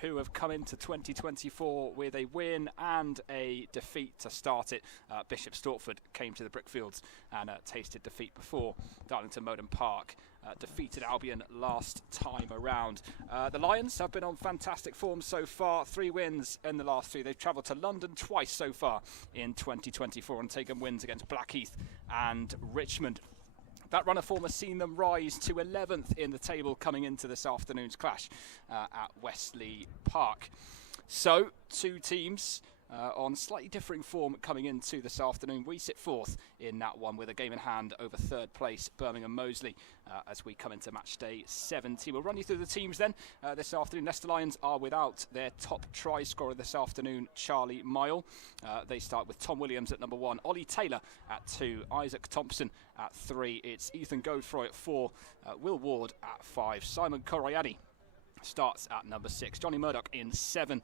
who have come into 2024 with a win and a defeat to start it. Bishop Stortford came to the Brickfields and tasted defeat before Darlington Modern Park defeated Albion last time around. The Lions have been on fantastic form so far, 3 wins in the last 3. They've travelled to London twice so far in 2024 and taken wins against Blackheath and Richmond. That run of form has seen them rise to 11th in the table coming into this afternoon's clash at Wesley Park. So, 2 teams on slightly differing form coming into this afternoon. We sit 4th in that one with a game in hand over 3rd place Birmingham Moseley as we come into match day 70. We'll run you through the teams then this afternoon. Leicester Lions are without their top try scorer this afternoon, Charlie Mile. They start with Tom Williams at number 1, Ollie Taylor at 2, Isaac Thompson at 3. It's Ethan Godfroy at 4, Will Ward at 5, Simon Koroyani starts at number 6, Johnny Murdoch in 7.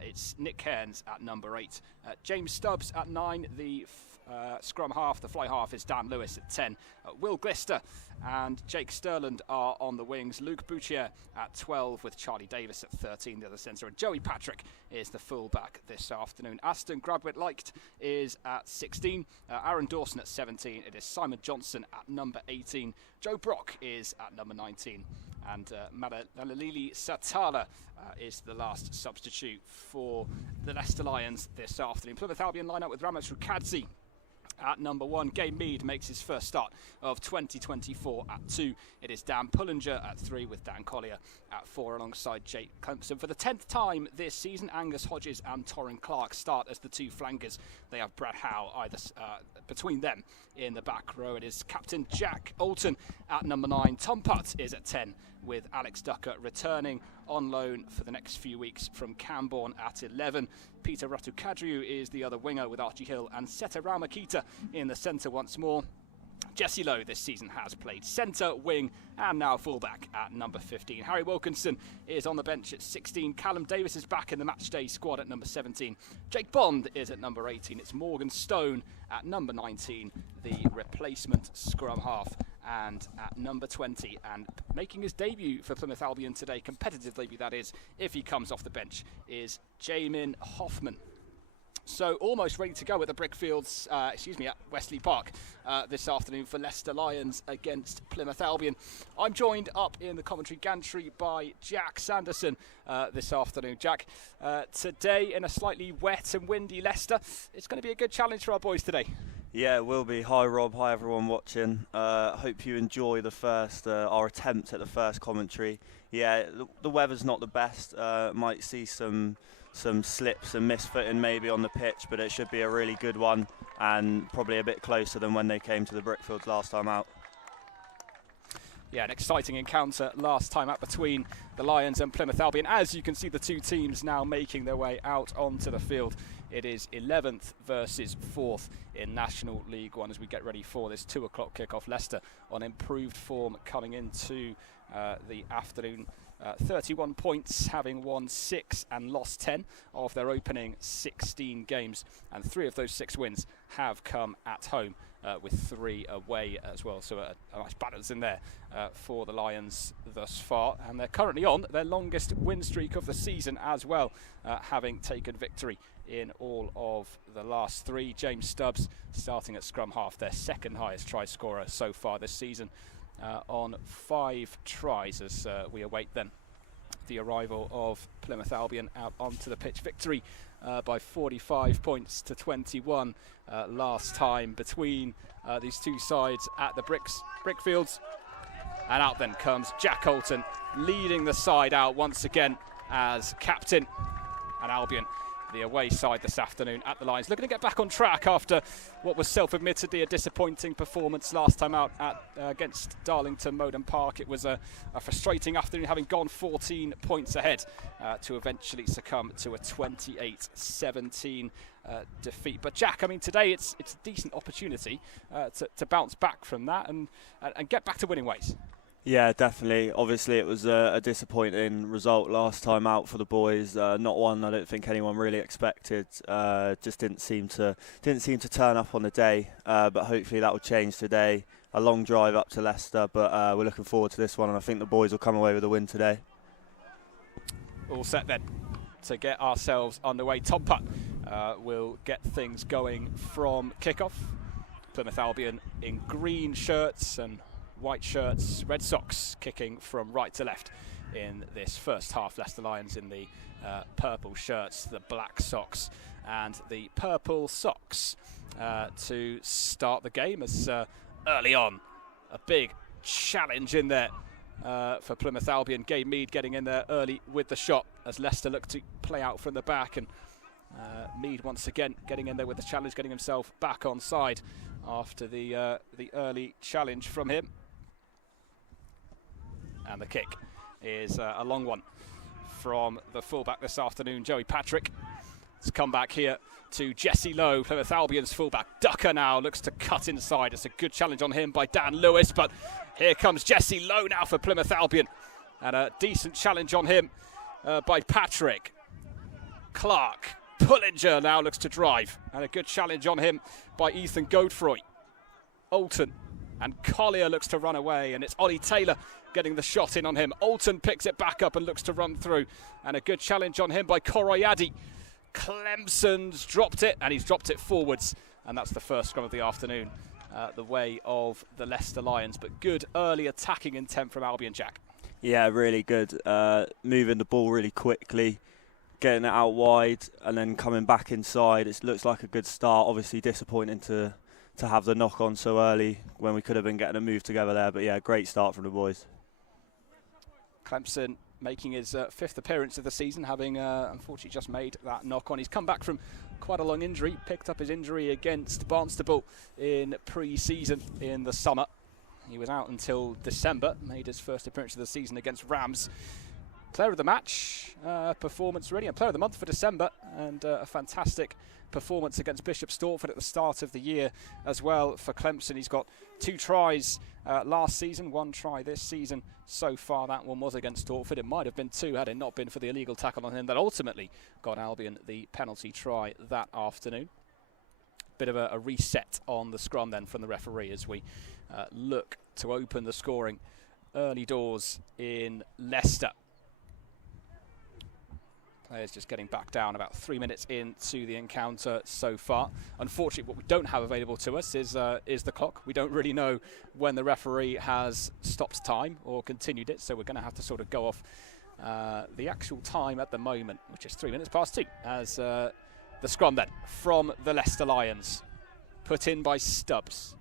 It's Nick Cairns at number 8. James Stubbs at 9. The scrum half, the fly half, is Dan Lewis at 10. Will Glister and Jake Sterland are on the wings. Luke Boutier at 12 with Charlie Davis at 13, the other centre. And Joey Patrick is the fullback this afternoon. Aston Gradwit-Leicht is at 16. Aaron Dawson at 17. It is Simon Johnson at number 18. Joe Brock is at number 19. And Malalili Satala is the last substitute for the Leicester Lions this afternoon. Plymouth Albion line up with Ramos Rukadze at number 1. Gabe Mead makes his first start of 2024 at 2. It is Dan Pullinger at 3 with Dan Collier at 4 alongside Jake Clemson. For the 10th time this season, Angus Hodges and Torrin Clark start as the 2 flankers. They have Brad Howe either between them in the back row. It is Captain Jack Alton at number 9. Tom Putt is at 10 with Alex Ducker returning on loan for the next few weeks from Camborne at 11. Peter Ratukadriou is the other winger with Archie Hill and Seta Raumakita in the centre once more. Jesse Lowe this season has played centre, wing and now fullback at number 15. Harry Wilkinson is on the bench at 16. Callum Davis is back in the matchday squad at number 17. Jake Bond is at number 18. It's Morgan Stone at number 19, the replacement scrum half. And at number 20, and making his debut for Plymouth Albion today, competitive debut that is, if he comes off the bench, is Jamin Hoffman. So almost ready to go at the Brickfields, at Wesley Park this afternoon for Leicester Lions against Plymouth Albion. I'm joined up in the commentary gantry by Jack Sanderson this afternoon. Jack, today in a slightly wet and windy Leicester, it's going to be a good challenge for our boys today. Yeah, it will be. Hi Rob, hi everyone watching. Hope you enjoy the first, our attempt at the first commentary. Yeah, the weather's not the best. Might see some slips and misfooting maybe on the pitch, but it should be a really good one and probably a bit closer than when they came to the Brickfields last time out. Yeah, an exciting encounter last time out between the Lions and Plymouth Albion. As you can see, the 2 teams now making their way out onto the field. It is 11th versus 4th in National League 1 as we get ready for this 2 o'clock kickoff. Leicester on improved form coming into the afternoon. 31 points, having won 6 and lost 10 of their opening 16 games. And 3 of those 6 wins have come at home, with 3 away as well. So a nice balance in there for the Lions thus far. And they're currently on their longest win streak of the season as well, having taken victory in all of the last 3. James Stubbs starting at scrum half, their second highest try scorer so far this season, on 5 tries as we await then the arrival of Plymouth Albion out onto the pitch. Victory by 45 points to 21 last time between these 2 sides at the Brickfields. And out then comes Jack Alton leading the side out once again as captain, and Albion the away side this afternoon at the Lions, looking to get back on track after what was self-admittedly a disappointing performance last time out against Darlington Modern Park. It was a frustrating afternoon, having gone 14 points ahead to eventually succumb to a 28-17 defeat. But Jack, I mean, today it's a decent opportunity to bounce back from that and get back to winning ways. Yeah, definitely. Obviously, it was a disappointing result last time out for the boys. Not one I don't think anyone really expected. Just didn't seem to turn up on the day. But hopefully that will change today. A long drive up to Leicester, but we're looking forward to this one, and I think the boys will come away with a win today. all set then to get ourselves underway. Tom Putt will get things going from kickoff. Plymouth Albion in green shirts and white shirts, red socks kicking from right to left in this first half. Leicester Lions in the purple shirts, the black socks and the purple socks to start the game as early on a big challenge in there for Plymouth Albion. Gabe Mead getting in there early with the shot as Leicester look to play out from the back, and Mead once again getting in there with the challenge, getting himself back on side after the early challenge from him. And the kick is a long one from the fullback this afternoon, Joey Patrick. It's come back here to Jesse Lowe, Plymouth Albion's fullback. Ducker now looks to cut inside. It's a good challenge on him by Dan Lewis, but here comes Jesse Lowe now for Plymouth Albion. And a decent challenge on him by Patrick. Clark, Pullinger now looks to drive. And a good challenge on him by Ethan Godefroy. Alton and Collier looks to run away, and it's Ollie Taylor getting the shot in on him. Alton picks it back up and looks to run through. And a good challenge on him by Koroyadi. Clemson's dropped it, and he's dropped it forwards. And that's the first scrum of the afternoon, the way of the Leicester Lions. But good early attacking intent from Albion, Jack. Yeah, really good. Moving the ball really quickly, getting it out wide, and then coming back inside. It looks like a good start. Obviously disappointing to have the knock on so early when we could have been getting a move together there. But yeah, great start from the boys. Clemson making his fifth appearance of the season, having unfortunately just made that knock on. He's come back from quite a long injury, picked up his injury against Barnstable in pre-season in the summer. He was out until December, made his first appearance of the season against Rams. Player of the match performance really, and player of the month for December, and a fantastic performance against Bishop Stortford at the start of the year as well for Clemson. He's got 2 tries last season, 1 try this season so far. That one was against Stortford. It might have been 2 had it not been for the illegal tackle on him that ultimately got Albion the penalty try that afternoon. Bit of a reset on the scrum then from the referee as we look to open the scoring early doors in Leicester. Players just getting back down about 3 minutes into the encounter so far. Unfortunately, what we don't have available to us is the clock. We don't really know when the referee has stopped time or continued it, so we're going to have to sort of go off the actual time at the moment, which is 3 minutes past 2, as the scrum then from the Leicester Lions, put in by Stubbs.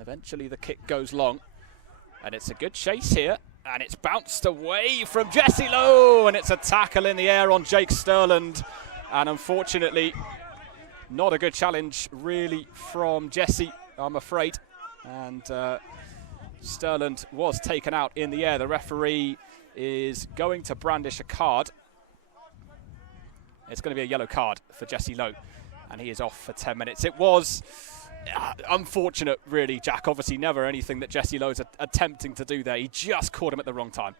Eventually the kick goes long, and it's a good chase here. And it's bounced away from Jesse Lowe, and it's a tackle in the air on Jake Sterland. And unfortunately, not a good challenge really from Jesse, I'm afraid. And Sterland was taken out in the air. The referee is going to brandish a card. It's going to be a yellow card for Jesse Lowe, and he is off for 10 minutes. It was unfortunate, really, Jack. Obviously, never anything that Jesse Lowe's attempting to do there. He just caught him at the wrong time.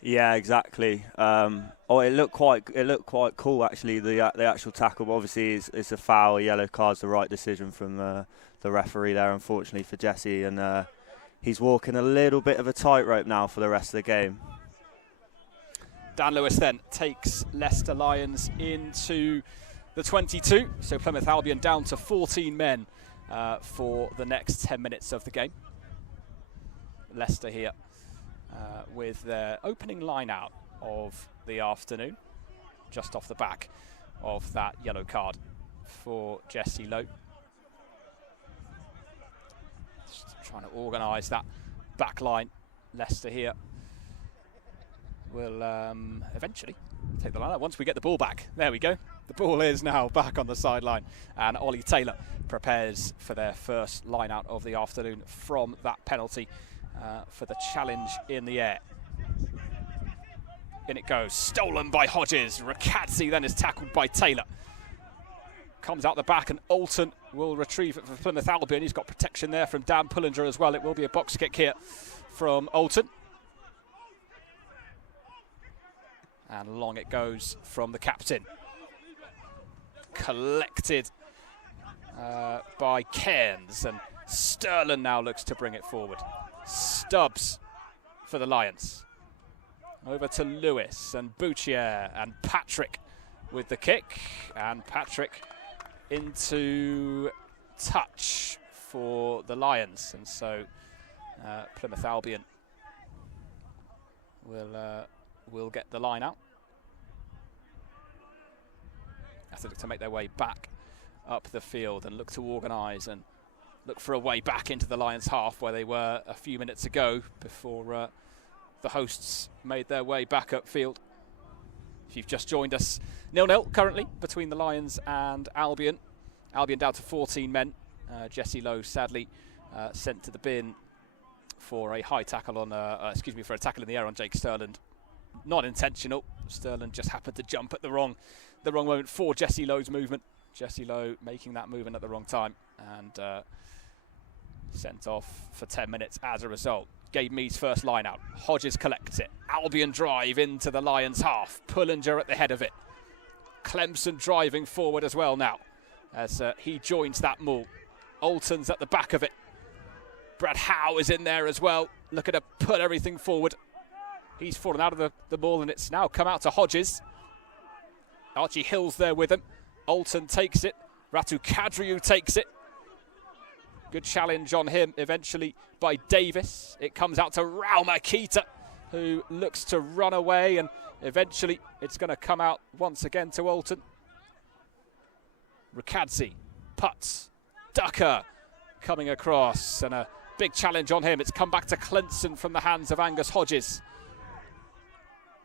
Yeah, exactly. It looked quite cool actually. The actual tackle, but obviously, it's a foul. A yellow card's the right decision from the referee there, unfortunately for Jesse, and he's walking a little bit of a tightrope now for the rest of the game. Dan Lewis then takes Leicester Lions into the 22. So Plymouth Albion down to 14 men for the next 10 minutes of the game. Leicester here with their opening line out of the afternoon, just off the back of that yellow card for Jesse Lowe. Just trying to organise that back line. Leicester here will eventually take the line out once we get the ball back. There we go. The ball is now back on the sideline, and Ollie Taylor prepares for their first line out of the afternoon from that penalty for the challenge in the air. In it goes, stolen by Hodges. Rakadzi then is tackled by Taylor. Comes out the back, and Alton will retrieve it for Plymouth Albion. He's got protection there from Dan Pullinger as well. It will be a box kick here from Alton. And long it goes from the captain. Collected by Cairns, and Sterland now looks to bring it forward. Stubbs for the Lions. Over to Lewis and Boutier and Patrick with the kick. And Patrick into touch for the Lions. And so Plymouth Albion will get the line out. Have to look to make their way back up the field and look to organise and look for a way back into the Lions' half where they were a few minutes ago before the hosts made their way back upfield. If you've just joined us, 0-0 currently between the Lions and Albion. Albion down to 14 men. Jesse Lowe sadly sent to the bin for a high tackle on, for a tackle in the air on Jake Sterland. Not intentional. Sterland just happened to jump at the wrong moment for Jesse Lowe's movement. Jesse Lowe making that movement at the wrong time and sent off for 10 minutes as a result. Gabe Mead's first line out. Hodges collects it. Albion drive into the Lions' half. Pullinger at the head of it. Clemson driving forward as well now as he joins that maul. Alton's at the back of it. Brad Howe is in there as well, looking to put everything forward. He's fallen out of the ball and it's now come out to Hodges. Archie Hill's there with him. Alton takes it. Ratu Kadriou takes it. Good challenge on him eventually by Davis. It comes out to Rao Makita, who looks to run away, and eventually it's going to come out once again to Alton. Rukadze, Putz, Ducker coming across, and a big challenge on him. It's come back to Clenson from the hands of Angus Hodges.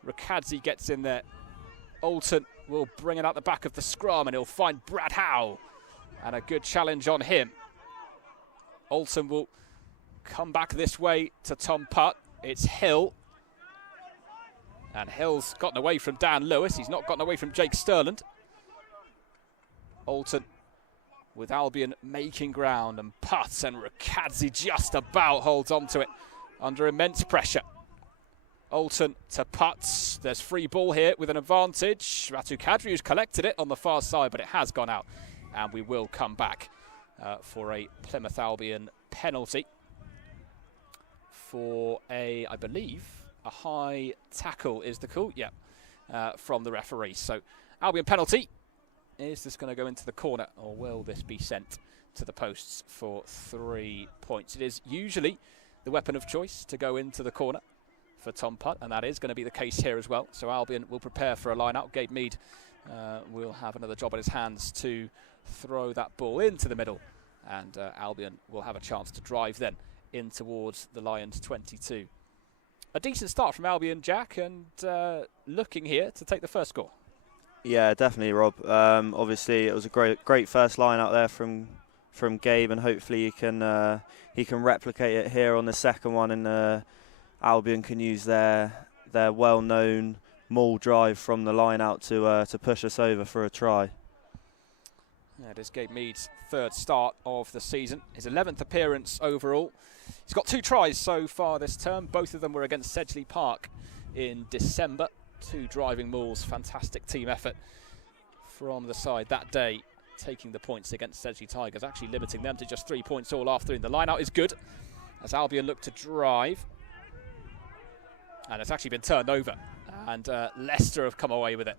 Rukadze gets in there. Alton will bring it out the back of the scrum, and he'll find Brad Howe, and a good challenge on him. Alton will come back this way to Tom Putt. It's Hill. And Hill's gotten away from Dan Lewis. He's not gotten away from Jake Sterland. Alton with Albion making ground, and Putt and Rukadze just about holds on to it under immense pressure. Alton to Putz. There's free ball here with an advantage. Ratu Kadriou's collected it on the far side, but it has gone out. And we will come back for a Plymouth Albion penalty for I believe, a high tackle is the call. Yeah, from the referee. So Albion penalty. Is this going to go into the corner, or will this be sent to the posts for 3 points? It is usually the weapon of choice to go into the corner for Tom Putt, and that is going to be the case here as well. So Albion will prepare for a line-out. Gabe Mead will have another job at his hands to throw that ball into the middle, and Albion will have a chance to drive then in towards the Lions 22. A decent start from Albion, Jack, and looking here to take the first score. Yeah, definitely, Rob. Obviously, it was a great first line out there from Gabe, and hopefully he can replicate it here on the second one, and Albion can use their well-known maul drive from the line out to push us over for a try. Yeah, it is Gabe Mead's third start of the season, his 11th appearance overall. He's got 2 tries so far this term. Both of them were against Sedgley Park in December. 2 driving mauls, fantastic team effort from the side that day, taking the points against Sedgley Tigers, actually limiting them to just 3 points all after. The line out is good as Albion look to drive, and it's actually been turned over, and Leicester have come away with it,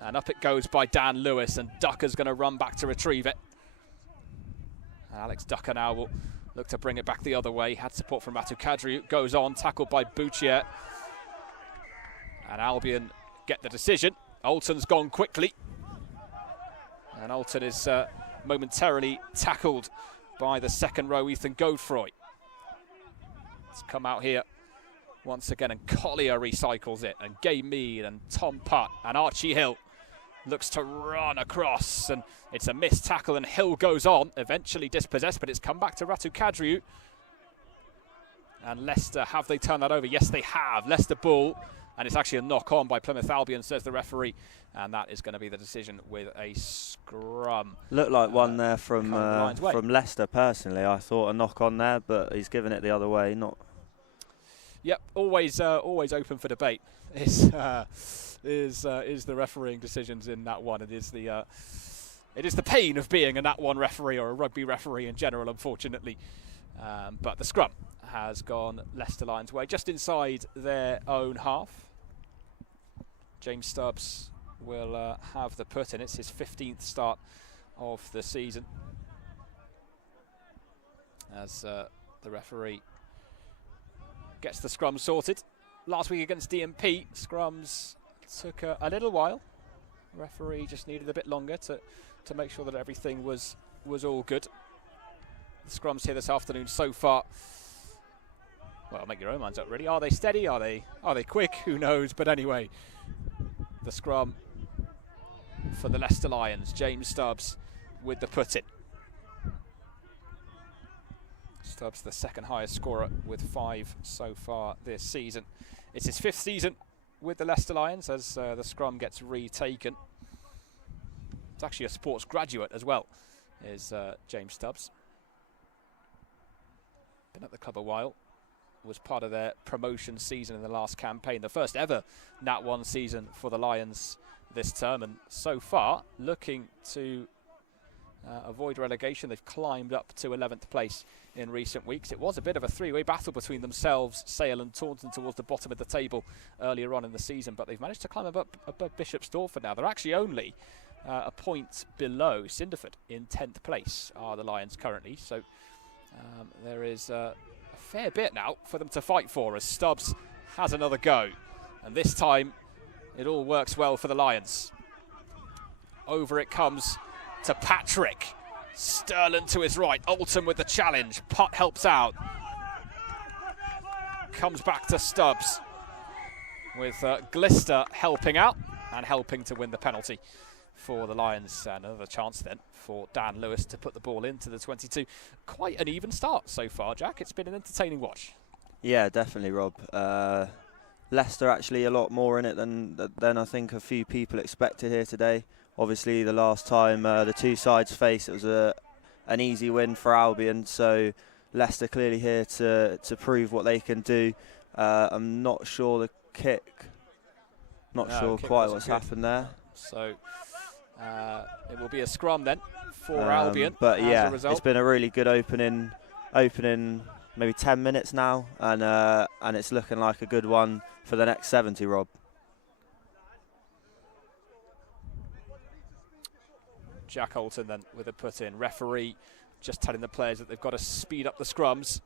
and up it goes by Dan Lewis, and Ducker's going to run back to retrieve it. Alex Ducker now will look to bring it back the other way. Had support from Ratu Kadriou, goes on, tackled by Boutier. And Albion get the decision. Alton's gone quickly. And Alton is momentarily tackled by the second row, Ethan Godefroy. It's come out here once again, and Collier recycles it. And Gabe Mead and Tom Putt and Archie Hill looks to run across. And it's a missed tackle, and Hill goes on, eventually dispossessed, but it's come back to Ratu Kadriou. And Leicester, have they turned that over? Yes, they have. Leicester ball. And it's actually a knock-on by Plymouth Albion, says the referee. And that is going to be the decision with a scrum. Looked like one there from Leicester, personally. I thought a knock-on there, but he's given it the other way. Not. Yep, always open for debate is the refereeing decisions in that one. It is the pain of being a Nat 1 referee, or a rugby referee in general, unfortunately. But the scrum has gone Leicester Lions' way, just inside their own half. James Stubbs will have the put in. It's his 15th start of the season, as the referee gets the scrum sorted. Last week against DMP, scrums took a little while. The referee just needed a bit longer to make sure that everything was all good. The scrums here this afternoon so far, well, make your own minds up really. Are they steady? Are they quick? Who knows? But anyway, the scrum for the Leicester Lions. James Stubbs with the put-in. Stubbs the second highest scorer with 5 so far this season. It's his 5th season with the Leicester Lions as the scrum gets retaken. It's actually a sports graduate as well, is James Stubbs. Been at the club a while. Was part of their promotion season in the last campaign, the first ever Nat 1 season for the Lions this term, and so far looking to avoid relegation. They've climbed up to 11th place in recent weeks. It was a bit of a three-way battle between themselves, Sale and Taunton towards the bottom of the table earlier on in the season, but they've managed to climb up above Bishop Stortford now. They're actually only a point below Cinderford. In 10th place are the Lions currently, so there is a fair bit now for them to fight for as Stubbs has another go, and this time it all works well for the Lions. Over it comes to Patrick. Sterland to his right. Alton with the challenge. Putt helps out. Comes back to Stubbs with Glister helping out and helping to win the penalty for the Lions. Another chance then for Dan Lewis to put the ball into the 22. Quite an even start so far, Jack. It's been an entertaining watch. Yeah, definitely, Rob. Leicester actually a lot more in it than I think a few people expected here today. Obviously, the last time the two sides faced, it was an easy win for Albion. So Leicester clearly here to prove what they can do. I'm not sure the kick. Not sure quite what's happened there. So it will be a scrum then for Albion. But yeah, it's been a really good opening maybe 10 minutes now, and it's looking like a good one for the next 70, Rob. Jack Alton then with a put in. Referee just telling the players that they've got to speed up the scrums.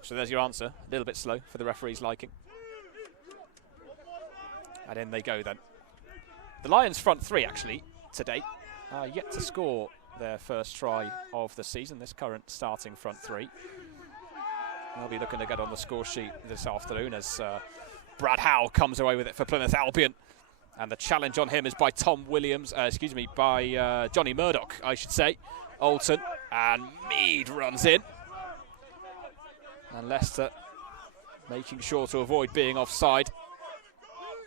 So there's your answer. A little bit slow for the referee's liking. And in they go then. The Lions front three actually today are yet to score their first try of the season, this current starting front three. They'll be looking to get on the score sheet this afternoon as Brad Howe comes away with it for Plymouth Albion. And the challenge on him is by by Johnny Murdoch, I should say. Alton and Mead runs in. And Leicester making sure to avoid being offside.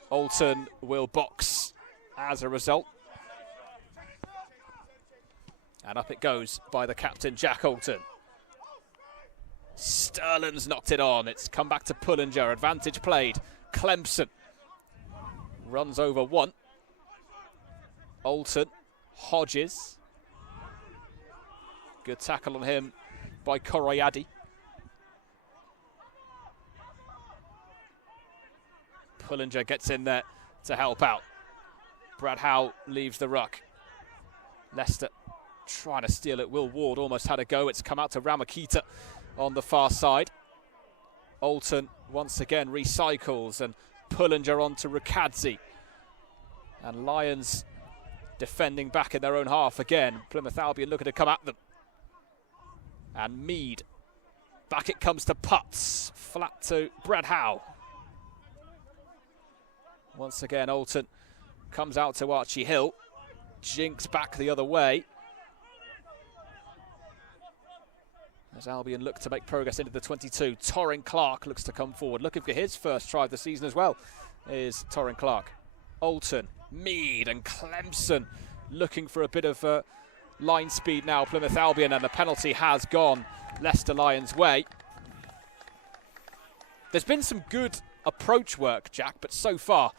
Alton will box as a result. And up it goes by the captain, Jack Alton. Sterland's knocked it on. It's come back to Pullinger. Advantage played. Clemson runs over one. Alton, Hodges. Good tackle on him by Koroyadi. Pullinger gets in there to help out. Brad Howe leaves the ruck. Leicester trying to steal it. Will Ward almost had a go. It's come out to Ramakita on the far side. Alton once again recycles and Pullinger on to Rukadze. And Lions defending back in their own half again. Plymouth Albion looking to come at them. And Mead. Back it comes to Putts. Flat to Brad Howe. Once again, Alton comes out to Archie Hill. Jinks back the other way. As Albion look to make progress into the 22. Torrin Clark looks to come forward. Looking for his first try of the season as well is Torrin Clark. Alton, Mead and Clemson looking for a bit of line speed now. Plymouth Albion, and the penalty has gone Leicester Lions' way. There's been some good approach work, Jack, but so far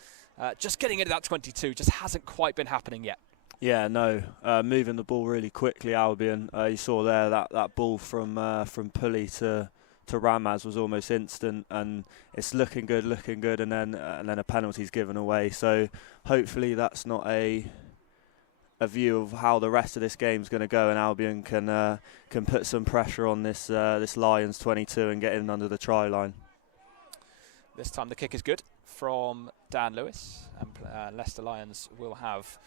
just getting into that 22 just hasn't quite been happening yet. Yeah, no, moving the ball really quickly, Albion. You saw there that ball from Pulley to Ramaz was almost instant, and it's looking good, and then a penalty's given away. So hopefully that's not a view of how the rest of this game's going to go, and Albion can put some pressure on this Lions 22 and get in under the try line. This time the kick is good from Dan Lewis, and Leicester Lions will have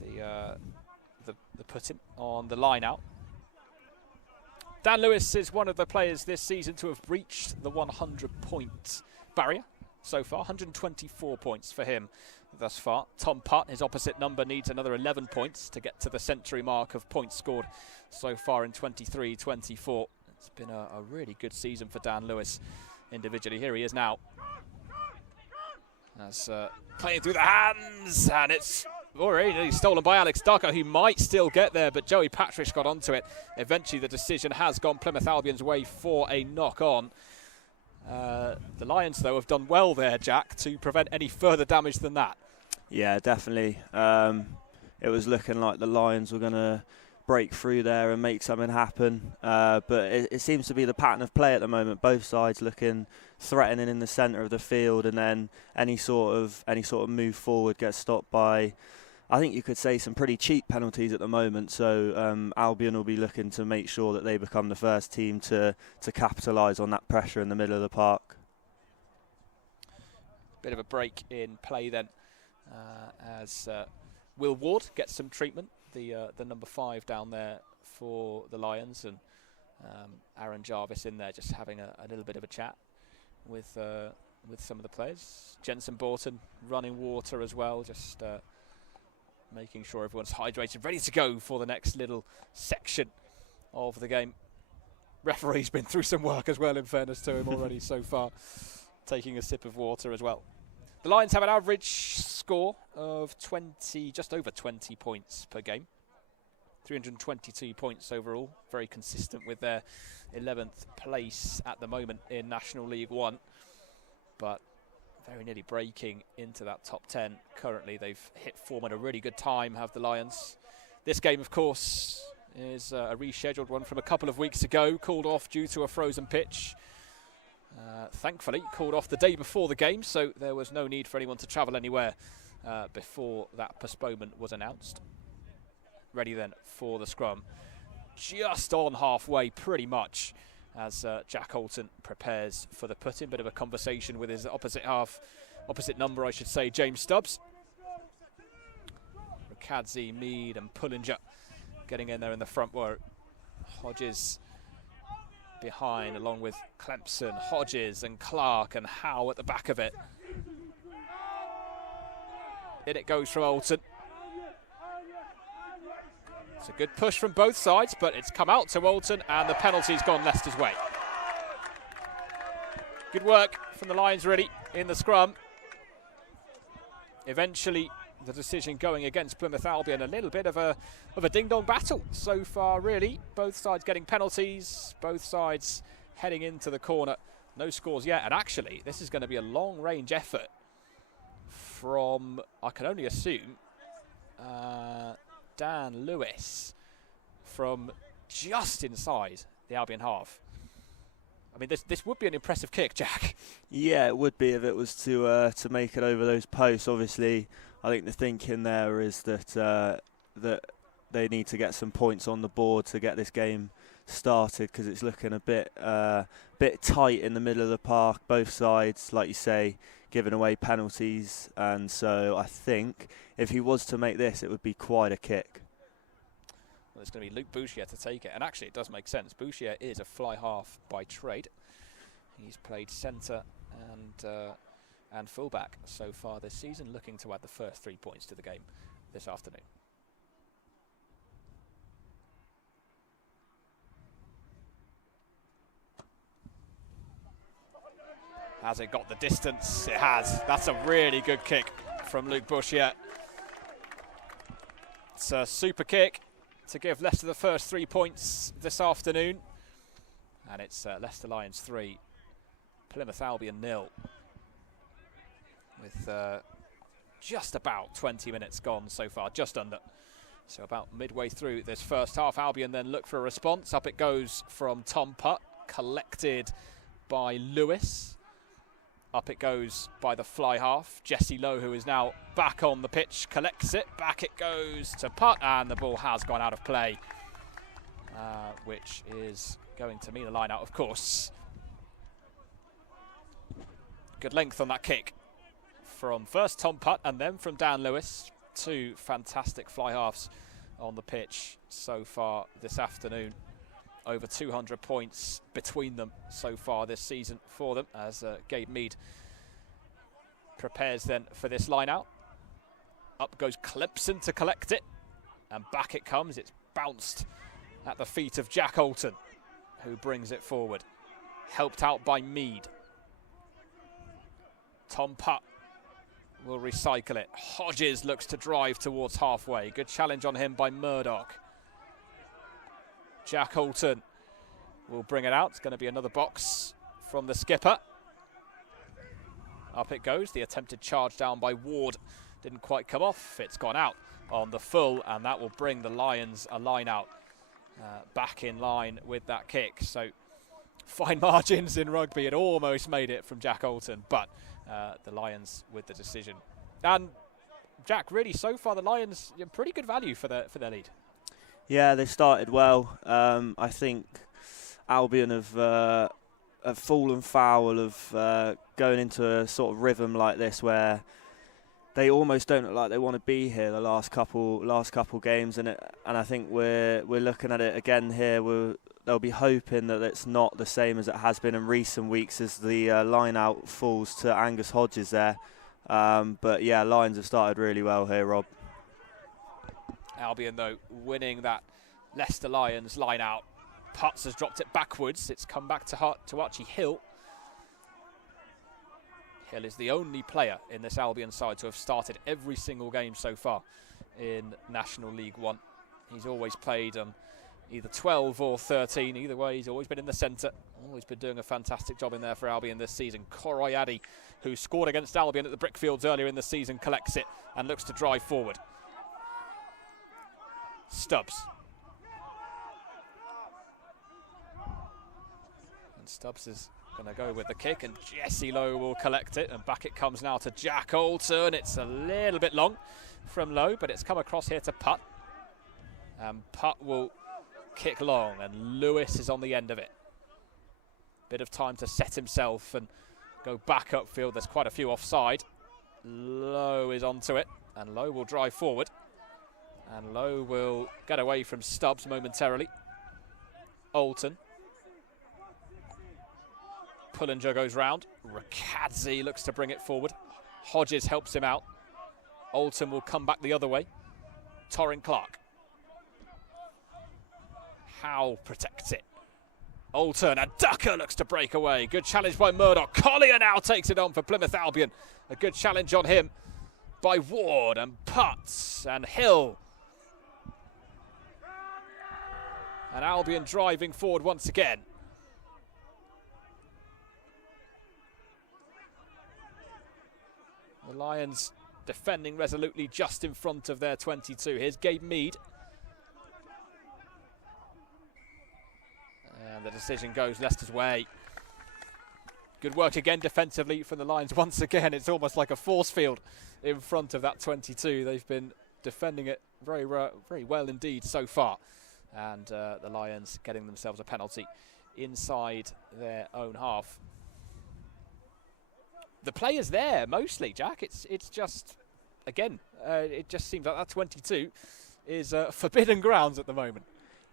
the put-in on the line out. Dan Lewis is one of the players this season to have reached the 100-point barrier so far. 124 points for him thus far. Tom Putt, his opposite number, needs another 11 points to get to the century mark of points scored so far in 23-24. It's been a really good season for Dan Lewis individually. Here he is now. As playing through the hands, and it's already stolen by Alex Darko, who might still get there, but Joey Patrish got onto it. Eventually the decision has gone Plymouth Albion's way for a knock-on. The Lions, though, have done well there, Jack, to prevent any further damage than that. Yeah, definitely. It was looking like the Lions were going to break through there and make something happen, but it seems to be the pattern of play at the moment. Both sides looking threatening in the centre of the field, and then any sort of move forward gets stopped by, I think you could say, some pretty cheap penalties at the moment. So Albion will be looking to make sure that they become the first team to capitalise on that pressure in the middle of the park. Bit of a break in play then, as Will Ward gets some treatment, the number 5 down there for the Lions, and Aaron Jarvis in there just having a little bit of a chat with some of the players. Jensen Borton running water as well, just making sure everyone's hydrated, ready to go for the next little section of the game. Referee's been through some work as well, in fairness to him already so far, taking a sip of water as well. The Lions have an average score of just over 20 points per game. 322 points overall, very consistent with their 11th place at the moment in National League 1. But very nearly breaking into that top 10 currently. They've hit form at a really good time, have the Lions. This game, of course, is a rescheduled one from a couple of weeks ago, called off due to a frozen pitch. Thankfully, called off the day before the game, so there was no need for anyone to travel anywhere before that postponement was announced. Ready then for the scrum. Just on halfway, pretty much, as Jack Alton prepares for the put-in. Bit of a conversation with his opposite number, I should say, James Stubbs. Ricadzi, Mead and Pullinger getting in there in the front row. Hodges behind, along with Clemson, Hodges and Clark and Howe at the back of it. In it goes from Alton. It's a good push from both sides, but it's come out to Alton, and the penalty's gone Leicester's way. Good work from the Lions, really, in the scrum. Eventually, the decision going against Plymouth Albion. A little bit of a ding-dong battle so far, really. Both sides getting penalties, both sides heading into the corner. No scores yet, and actually, this is going to be a long-range effort from, I can only assume, Dan Lewis from just inside the Albion half. I mean, this would be an impressive kick, Jack. Yeah, it would be if it was to make it over those posts. Obviously, I think the thinking there is that that they need to get some points on the board to get this game started, because it's looking a bit tight in the middle of the park. Both sides, like you say, giving away penalties, and so I think if he was to make this, it would be quite a kick. Well, it's going to be Luke Bouchier to take it, and actually it does make sense. Bouchier is a fly half by trade. He's played centre and fullback so far this season, looking to add the first 3 points to the game this afternoon. Has it got the distance? It has. That's a really good kick from Luke Bouchier. It's a super kick to give Leicester the first 3 points this afternoon. And it's Leicester Lions 3, Plymouth Albion 0. With just about 20 minutes gone so far, just under. So about midway through this first half, Albion then look for a response. Up it goes from Tom Putt. collected by Lewis. Up it goes by the fly half. Jesse Lowe, who is now back on the pitch, collects it. Back it goes to putt, and the ball has gone out of play, which is going to mean a line out, of course. Good length on that kick from first Tom Putt and then from Dan Lewis. Two fantastic fly halves on the pitch so far this afternoon. Over 200 points between them so far this season for them, as Gabe Mead prepares then for this line out. Up goes Clemson to collect it, and back it comes. It's bounced at the feet of Jack Alton, who brings it forward, helped out by Mead. Tom Putt will recycle it. Hodges looks to drive towards halfway. Good challenge on him by Murdoch. Jack Alton will bring it out. It's going to be another box from the skipper. Up it goes. The attempted charge down by Ward didn't quite come off. It's gone out on the full, and that will bring the Lions a line out back in line with that kick. So fine margins in rugby. It almost made it from Jack Alton, but the Lions with the decision. And Jack, really, so far the Lions, pretty good value for their lead. Yeah, they started well. I think Albion have fallen foul of going into a sort of rhythm like this where they almost don't look like they want to be here the last couple games, and I think we're looking at it again here. They'll be hoping that it's not the same as it has been in recent weeks as the line out falls to Angus Hodges there. But yeah, Lions have started really well here, Rob. Albion, though, winning that Leicester Lions line out. Putts has dropped it backwards. It's come back to Archie Hill. Hill is the only player in this Albion side to have started every single game so far in National League One. He's always played on either 12 or 13. Either way, he's always been in the centre. Always been doing a fantastic job in there for Albion this season. Koroyadi, who scored against Albion at the Brickfields earlier in the season, collects it and looks to drive forward. Stubbs. And Stubbs is going to go with the kick, and Jesse Lowe will collect it, and back it comes now to Jack Alton. It's a little bit long from Lowe, but it's come across here to Putt. And Putt will kick long, and Lewis is on the end of it. Bit of time to set himself and go back upfield. There's quite a few offside. Lowe is onto it, and Lowe will drive forward. And Lowe will get away from Stubbs momentarily. Alton. Pullinger goes round. Rakadze looks to bring it forward. Hodges helps him out. Alton will come back the other way. Torrin Clark. Howe protects it. Alton, and Ducker looks to break away. Good challenge by Murdoch. Collier now takes it on for Plymouth Albion. A good challenge on him by Ward and Putts and Hill. And Albion driving forward once again. The Lions defending resolutely just in front of their 22. Here's Gabe Mead. And the decision goes Leicester's way. Good work again defensively from the Lions. Once again, it's almost like a force field in front of that 22. They've been defending it very well indeed so far. And the Lions getting themselves a penalty inside their own half. The players there mostly, Jack. It's just, again, it just seems like that 22 is forbidden grounds at the moment.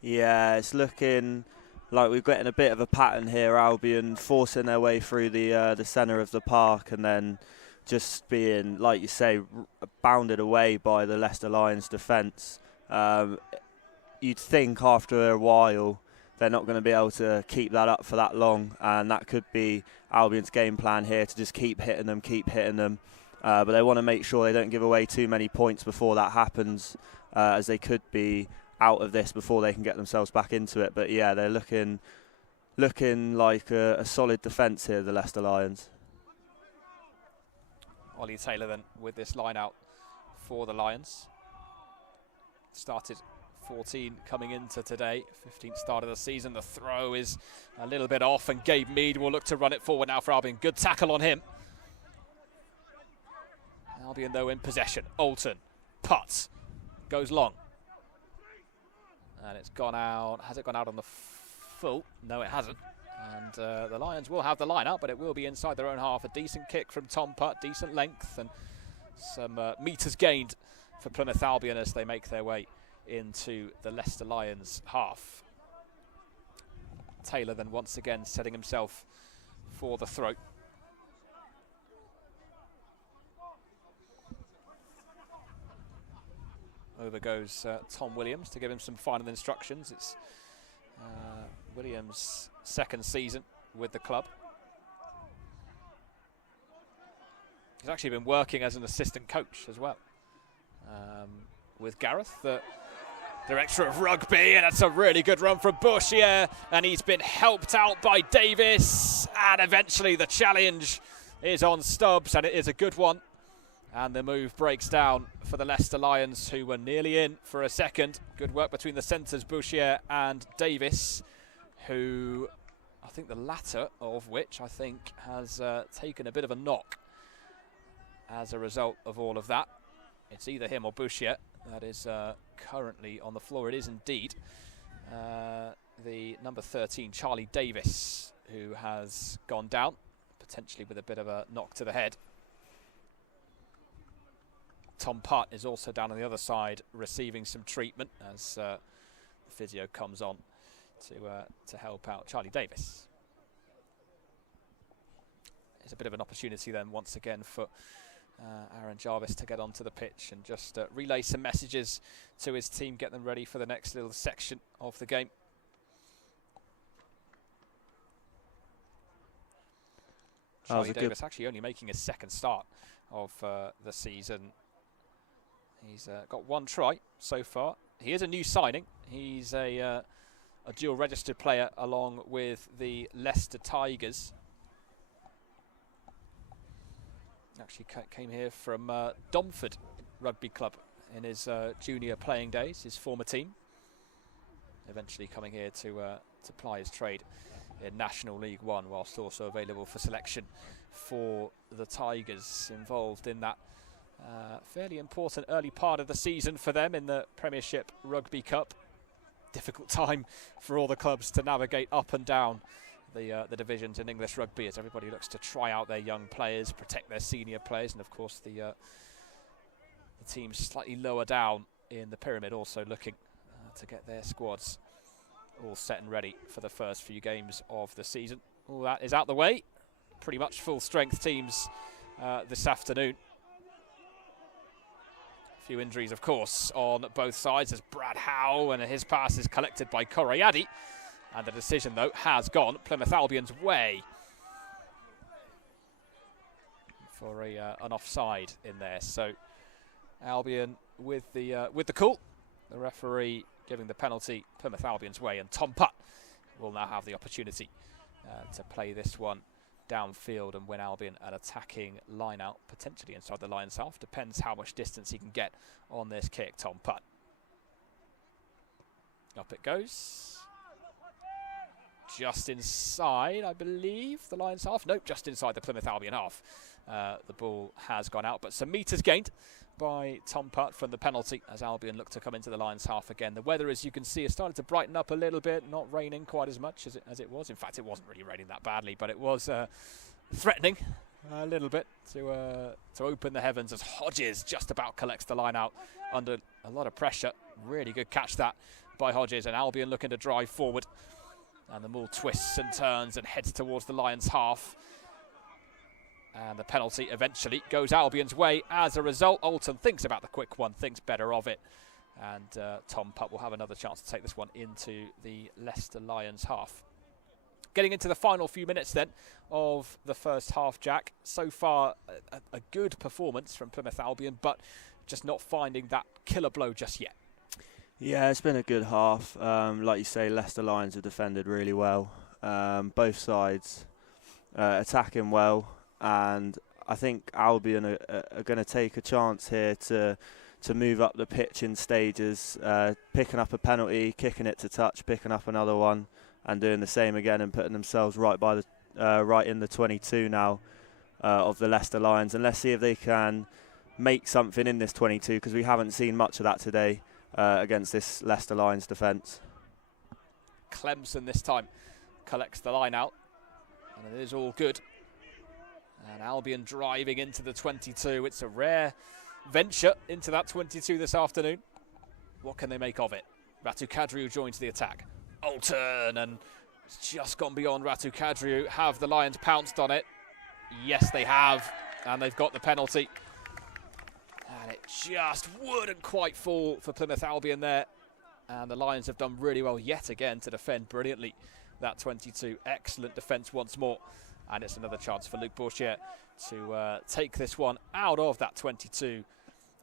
Yeah, it's looking like we're getting a bit of a pattern here. Albion forcing their way through the centre of the park, and then just being, like you say, bounded away by the Leicester Lions defence. You'd think after a while they're not going to be able to keep that up for that long, and that could be Albion's game plan here, to just keep hitting them. But they want to make sure they don't give away too many points before that happens, as they could be out of this before they can get themselves back into it. But yeah, they're looking like a solid defence here, the Leicester Lions. Ollie Taylor then with this line out for the Lions. Started 14 coming into today, 15th start of the season. The throw is a little bit off, and Gabe Mead will look to run it forward now for Albion. Good tackle on him. Albion, though, in possession. Alton puts, goes long. And it's gone out. Has it gone out on the full? No, it hasn't. And the Lions will have the line out, but it will be inside their own half. A decent kick from Tom Putt, decent length, and some metres gained for Plymouth Albion as they make their way into the Leicester Lions half. Taylor then once again setting himself for the throw. Over goes Tom Williams to give him some final instructions. It's Williams' second season with the club. He's actually been working as an assistant coach as well with Gareth, the director of rugby, and that's a really good run from Bouchier, and he's been helped out by Davis, and eventually the challenge is on Stubbs, and it is a good one. And the move breaks down for the Leicester Lions, who were nearly in for a second. Good work between the centres, Bouchier and Davis, who I think the latter of which I think has taken a bit of a knock as a result of all of that. It's either him or Bouchier that is currently on the floor. It is indeed the number 13, Charlie Davis, who has gone down, potentially with a bit of a knock to the head. Tom Putt is also down on the other side, receiving some treatment as the physio comes on to help out Charlie Davis. It's a bit of an opportunity then once again for Aaron Jarvis to get onto the pitch and just relay some messages to his team, get them ready for the next little section of the game. Charlie Davis actually only making his second start of the season. He's got one try so far. He is a new signing. He's a dual registered player along with the Leicester Tigers. Actually came here from Domford Rugby Club in his junior playing days, his former team. Eventually coming here to ply his trade in National League One, whilst also available for selection for the Tigers, involved in that fairly important early part of the season for them in the Premiership Rugby Cup. Difficult time for all the clubs to navigate up and down the divisions in English rugby, as everybody looks to try out their young players, protect their senior players, and of course the teams slightly lower down in the pyramid also looking to get their squads all set and ready for the first few games of the season. All that is out the way. Pretty much full strength teams this afternoon. A few injuries, of course, on both sides as Brad Howe, and his pass is collected by Corayadi. And the decision, though, has gone Plymouth Albion's way for an offside in there. So Albion with the call. The referee giving the penalty Plymouth Albion's way, and Tom Putt will now have the opportunity to play this one downfield and win Albion an attacking line out, potentially inside the Lions half. Depends how much distance he can get on this kick, Tom Putt. Up it goes. Just inside, I believe, the Lions half. Nope, just inside the Plymouth Albion half. The ball has gone out, but some metres gained by Tom Putt from the penalty as Albion look to come into the Lions half again. The weather, as you can see, has started to brighten up a little bit, not raining quite as much as it was. In fact, it wasn't really raining that badly, but it was threatening a little bit to open the heavens as Hodges just about collects the line out under a lot of pressure. Really good catch that by Hodges, and Albion looking to drive forward. And the ball twists and turns and heads towards the Lions half. And the penalty eventually goes Albion's way. As a result, Alton thinks about the quick one, thinks better of it. And Tom Putt will have another chance to take this one into the Leicester Lions half. Getting into the final few minutes then of the first half, Jack. So far, a good performance from Plymouth Albion, but just not finding that killer blow just yet. Yeah, it's been a good half. Like you say, Leicester Lions have defended really well. Both sides attacking well, and I think Albion are going to take a chance here to to move up the pitch in stages, picking up a penalty, kicking it to touch, picking up another one, and doing the same again and putting themselves right in the 22 now of the Leicester Lions. And let's see if they can make something in this 22, because we haven't seen much of that today against this Leicester Lions defence. Clemson this time collects the line out, and it is all good. And Albion driving into the 22. It's a rare venture into that 22 this afternoon. What can they make of it? Ratu Kadriou joins the attack. Alton, and it's just gone beyond Ratu Kadriou. Have the Lions pounced on it? Yes, they have, and they've got the penalty. And it just wouldn't quite fall for Plymouth Albion there. And the Lions have done really well yet again to defend brilliantly that 22. Excellent defence once more. And it's another chance for Luke Bourchier to take this one out of that 22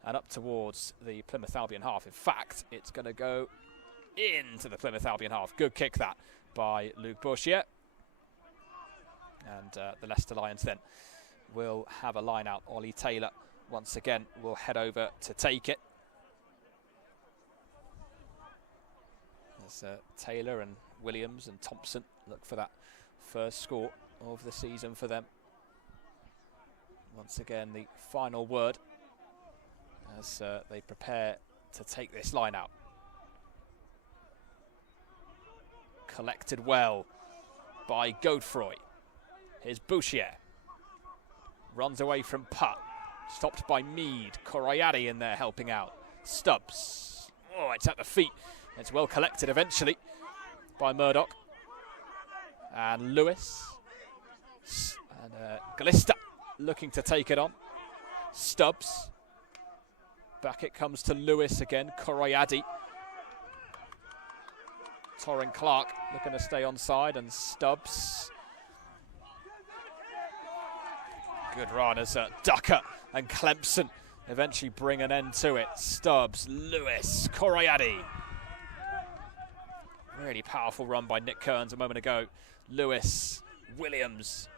and up towards the Plymouth Albion half. In fact, it's going to go into the Plymouth Albion half. Good kick that by Luke Bourchier. And the Leicester Lions then will have a line out. Ollie Taylor once again will head over to take it. As Taylor and Williams and Thompson look for that first score of the season for them. Once again, the final word as they prepare to take this line out. Collected well by Godefroy. Here's Bouchier. Runs away from Putt. Stopped by Mead. Koroyadi in there helping out. Stubbs. Oh, it's at the feet. It's well collected eventually by Murdoch. And Lewis. And Glista looking to take it on. Stubbs. Back it comes to Lewis again. Koroyadi. Torrin Clark looking to stay onside, and Stubbs. Good run as Ducker and Clemson eventually bring an end to it. Stubbs, Lewis, Koroyadi. Really powerful run by Nick Kearns a moment ago. Lewis, Williams.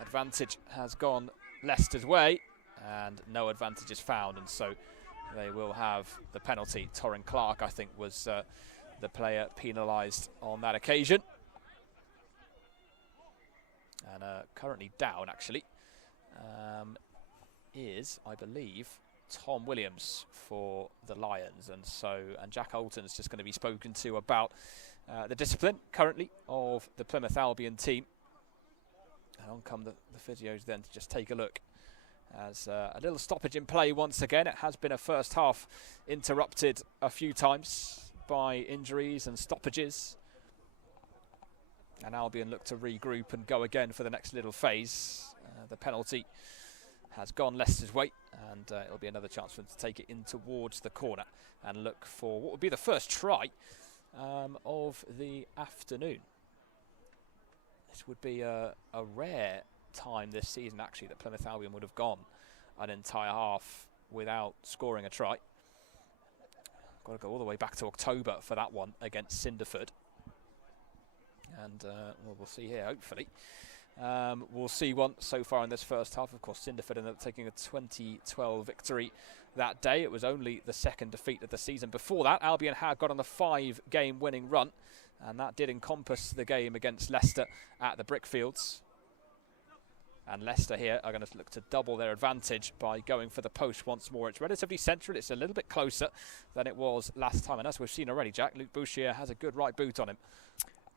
Advantage has gone Leicester's way, and no advantage is found, and so they will have the penalty. Torrin Clark, I think, was the player penalised on that occasion. And currently down, actually, is, I believe, Tom Williams for the Lions. And Jack Alton's just going to be spoken to about the discipline currently of the Plymouth Albion team. And on come the physios then to just take a look. As a little stoppage in play once again. It has been a first half interrupted a few times by injuries and stoppages. And Albion look to regroup and go again for the next little phase. The penalty has gone Leicester's way, and it'll be another chance for them to take it in towards the corner and look for what would be the first try of the afternoon. This would be a rare time this season, actually, that Plymouth Albion would have gone an entire half without scoring a try. Got to go all the way back to October for that one against Cinderford. And we'll see here, hopefully. We'll see one so far in this first half. Of course, Cinderford ended up taking a 2012 victory that day. It was only the second defeat of the season. Before that, Albion had got on a 5-game winning run, and that did encompass the game against Leicester at the Brickfields. And Leicester here are going to look to double their advantage by going for the post once more. It's relatively central. It's a little bit closer than it was last time. And as we've seen already, Jack, Luke Bouchier has a good right boot on him.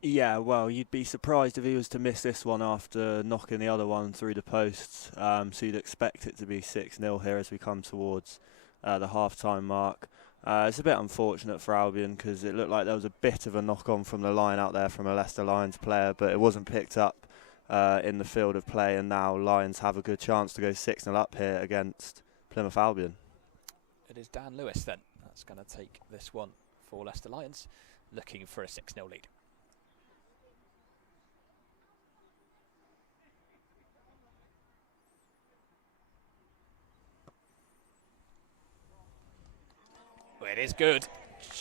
Yeah, well, you'd be surprised if he was to miss this one after knocking the other one through the posts. So you'd expect it to be 6-0 here as we come towards the half-time mark. It's a bit unfortunate for Albion because it looked like there was a bit of a knock-on from the line out there from a Leicester Lions player, but it wasn't picked up in the field of play, and now Lions have a good chance to go 6-0 up here against Plymouth Albion. It is Dan Lewis then that's going to take this one for Leicester Lions, looking for a 6-0 lead. It is good,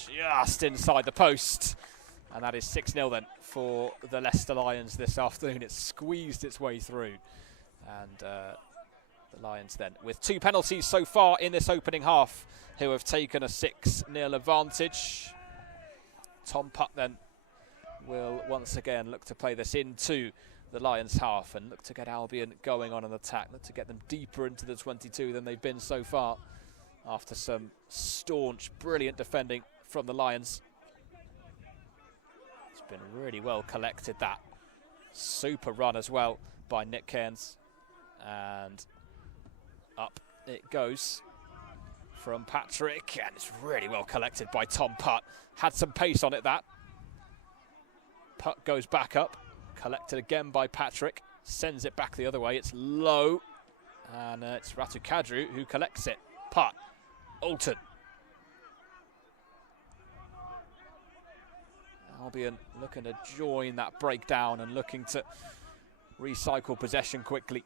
just inside the post, and that is 6-0 then for the Leicester Lions this afternoon. It's squeezed its way through, and The Lions then, with 2 penalties so far in this opening half, who have taken a 6-0 advantage. Tom Putt then will once again look to play this into the Lions half and look to get Albion going on an attack, look to get them deeper into the 22 than they've been so far after some staunch, brilliant defending from the Lions. It's been really well collected, that. Super run as well by Nick Cairns. And up it goes from Patrick, and it's really well collected by Tom Putt. Had some pace on it, that. Putt goes back up, collected again by Patrick, sends it back the other way, it's low, and it's Ratu Kadru who collects it. Putt, Alton. Albion looking to join that breakdown and looking to recycle possession quickly.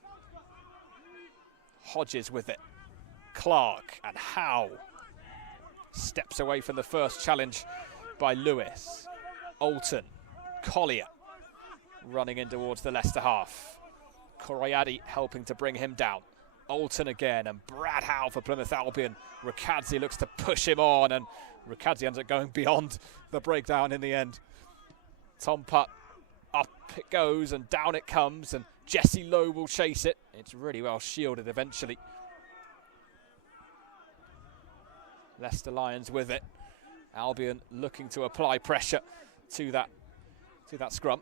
Hodges with it. Clark and Howe steps away from the first challenge by Lewis. Alton, Collier running in towards the Leicester half. Koroyadi helping to bring him down. Alton again, and Brad Howe for Plymouth Albion. Ricadzi looks to push him on, and Ricadzi ends up going beyond the breakdown in the end. Tom Putt, up it goes and down it comes, and Jesse Lowe will chase it. It's really well shielded eventually. Leicester Lions with it. Albion looking to apply pressure to that scrum.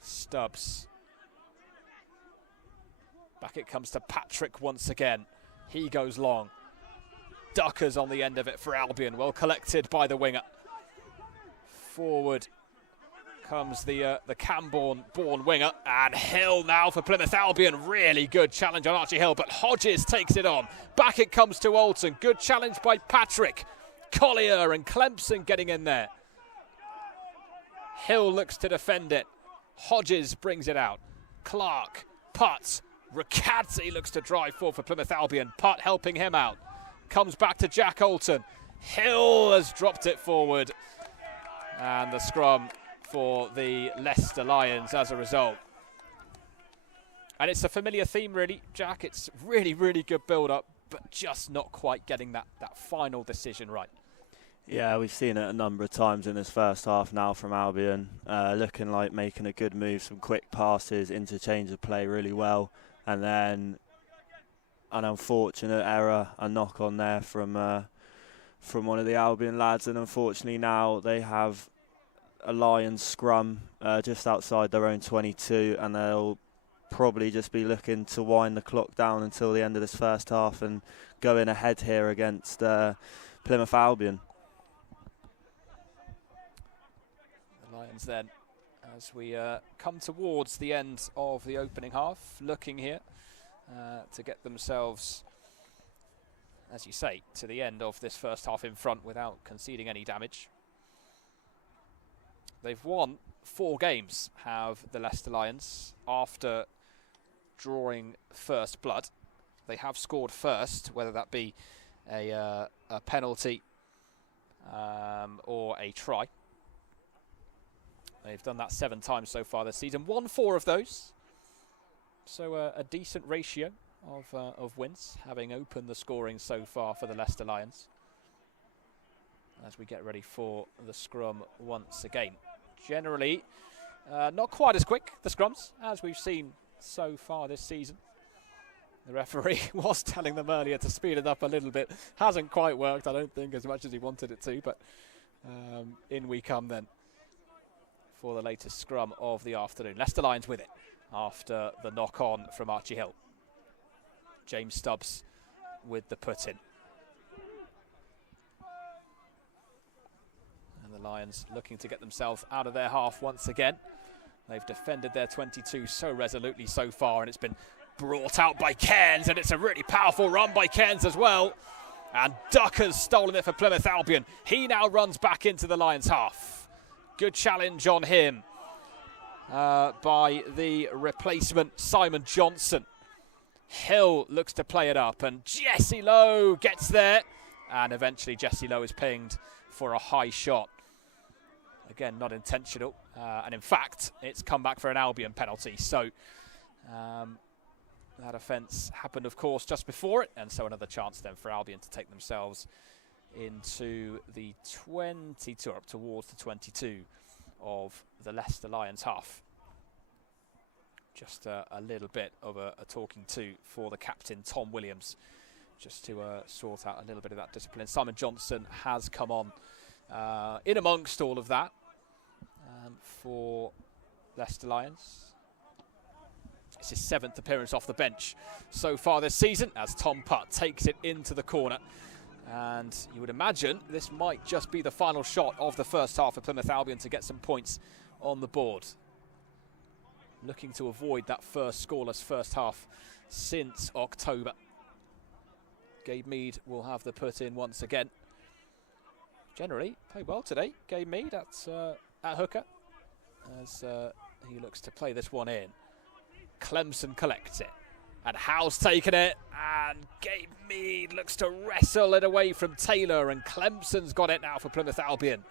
Stubbs. Back it comes to Patrick once again. He goes long. Duckers on the end of it for Albion. Well collected by the winger. Forward comes the Camborne-born winger. And Hill now for Plymouth Albion. Really good challenge on Archie Hill, but Hodges takes it on. Back it comes to Alton. Good challenge by Patrick. Collier and Clemson getting in there. Hill looks to defend it. Hodges brings it out. Clark, Putt, Ricadzi looks to drive forward for Plymouth Albion. Putt helping him out. Comes back to Jack Alton. Hill has dropped it forward. And the scrum for the Leicester Lions as a result. And it's a familiar theme really, Jack. It's really, really good build-up, but just not quite getting that final decision right. Yeah, we've seen it a number of times in this first half now from Albion. Looking like making a good move, some quick passes, interchange of play really well. And then an unfortunate error, a knock on there from one of the Albion lads. And unfortunately now they have a Lions scrum just outside their own 22, and they'll probably just be looking to wind the clock down until the end of this first half and go in ahead here against Plymouth Albion. Lions then, as we come towards the end of the opening half, looking here to get themselves, as you say, to the end of this first half in front without conceding any damage. They've won 4 games, have the Leicester Lions, after drawing first blood. They have scored first, whether that be a penalty or a try. They've done that 7 times so far this season, won 4 of those. So a decent ratio of wins, having opened the scoring so far for the Leicester Lions. As we get ready for the scrum once again. Generally, not quite as quick, the scrums, as we've seen so far this season. The referee was telling them earlier to speed it up a little bit. Hasn't quite worked, I don't think, as much as he wanted it to, but in we come then for the latest scrum of the afternoon. Leicester Lions with it after the knock-on from Archie Hill. James Stubbs with the put-in. And the Lions looking to get themselves out of their half once again. They've defended their 22 so resolutely so far, and it's been brought out by Cairns, and it's a really powerful run by Cairns as well. And Ducker's stolen it for Plymouth Albion. He now runs back into the Lions half. Good challenge on him by the replacement, Simon Johnson. Hill looks to play it up, and Jesse Lowe gets there. And eventually Jesse Lowe is pinged for a high shot. Again, not intentional. And in fact, it's come back for an Albion penalty. So that offence happened, of course, just before it. And so another chance then for Albion to take themselves into the 22, or up towards the 22 of the Leicester Lions half. Just a little bit of a talking to for the captain, Tom Williams, just to sort out a little bit of that discipline. Simon Johnson has come on in amongst all of that for Leicester Lions. It's his 7th appearance off the bench so far this season as Tom Putt takes it into the corner. And you would imagine this might just be the final shot of the first half for Plymouth Albion to get some points on the board. Looking to avoid that first scoreless first half since October. Gabe Mead will have the put in once again. Generally played well today, Gabe Mead at hooker, as he looks to play this one in. Clemson collects it, and Howe's taken it, and Gabe Mead looks to wrestle it away from Taylor, and Clemson's got it now for Plymouth Albion.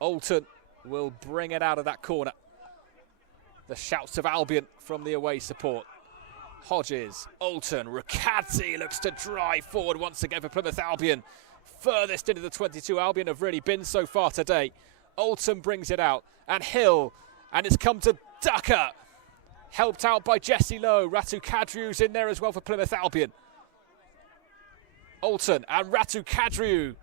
Alton will bring it out of that corner. The shouts of Albion from the away support. Hodges, Alton, Riccardi looks to drive forward once again for Plymouth Albion. Furthest into the 22 Albion have really been so far today. Alton brings it out, and Hill, and it's come to Ducker. Helped out by Jesse Lowe. Ratu Kadriu's in there as well for Plymouth Albion. Alton and Ratu Kadriu.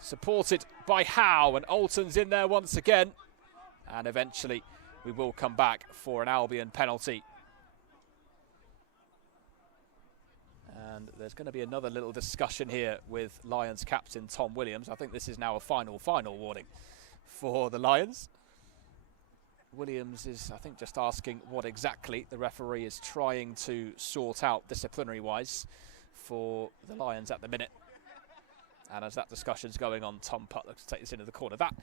Supported by Howe, and Alton's in there once again. And eventually we will come back for an Albion penalty. And there's going to be another little discussion here with Lions captain Tom Williams. I think this is now a final warning for the Lions. Williams is, I think, just asking what exactly the referee is trying to sort out disciplinary-wise for the Lions at the minute. And as that discussion's going on, Tom Putt looks to take this into the corner. That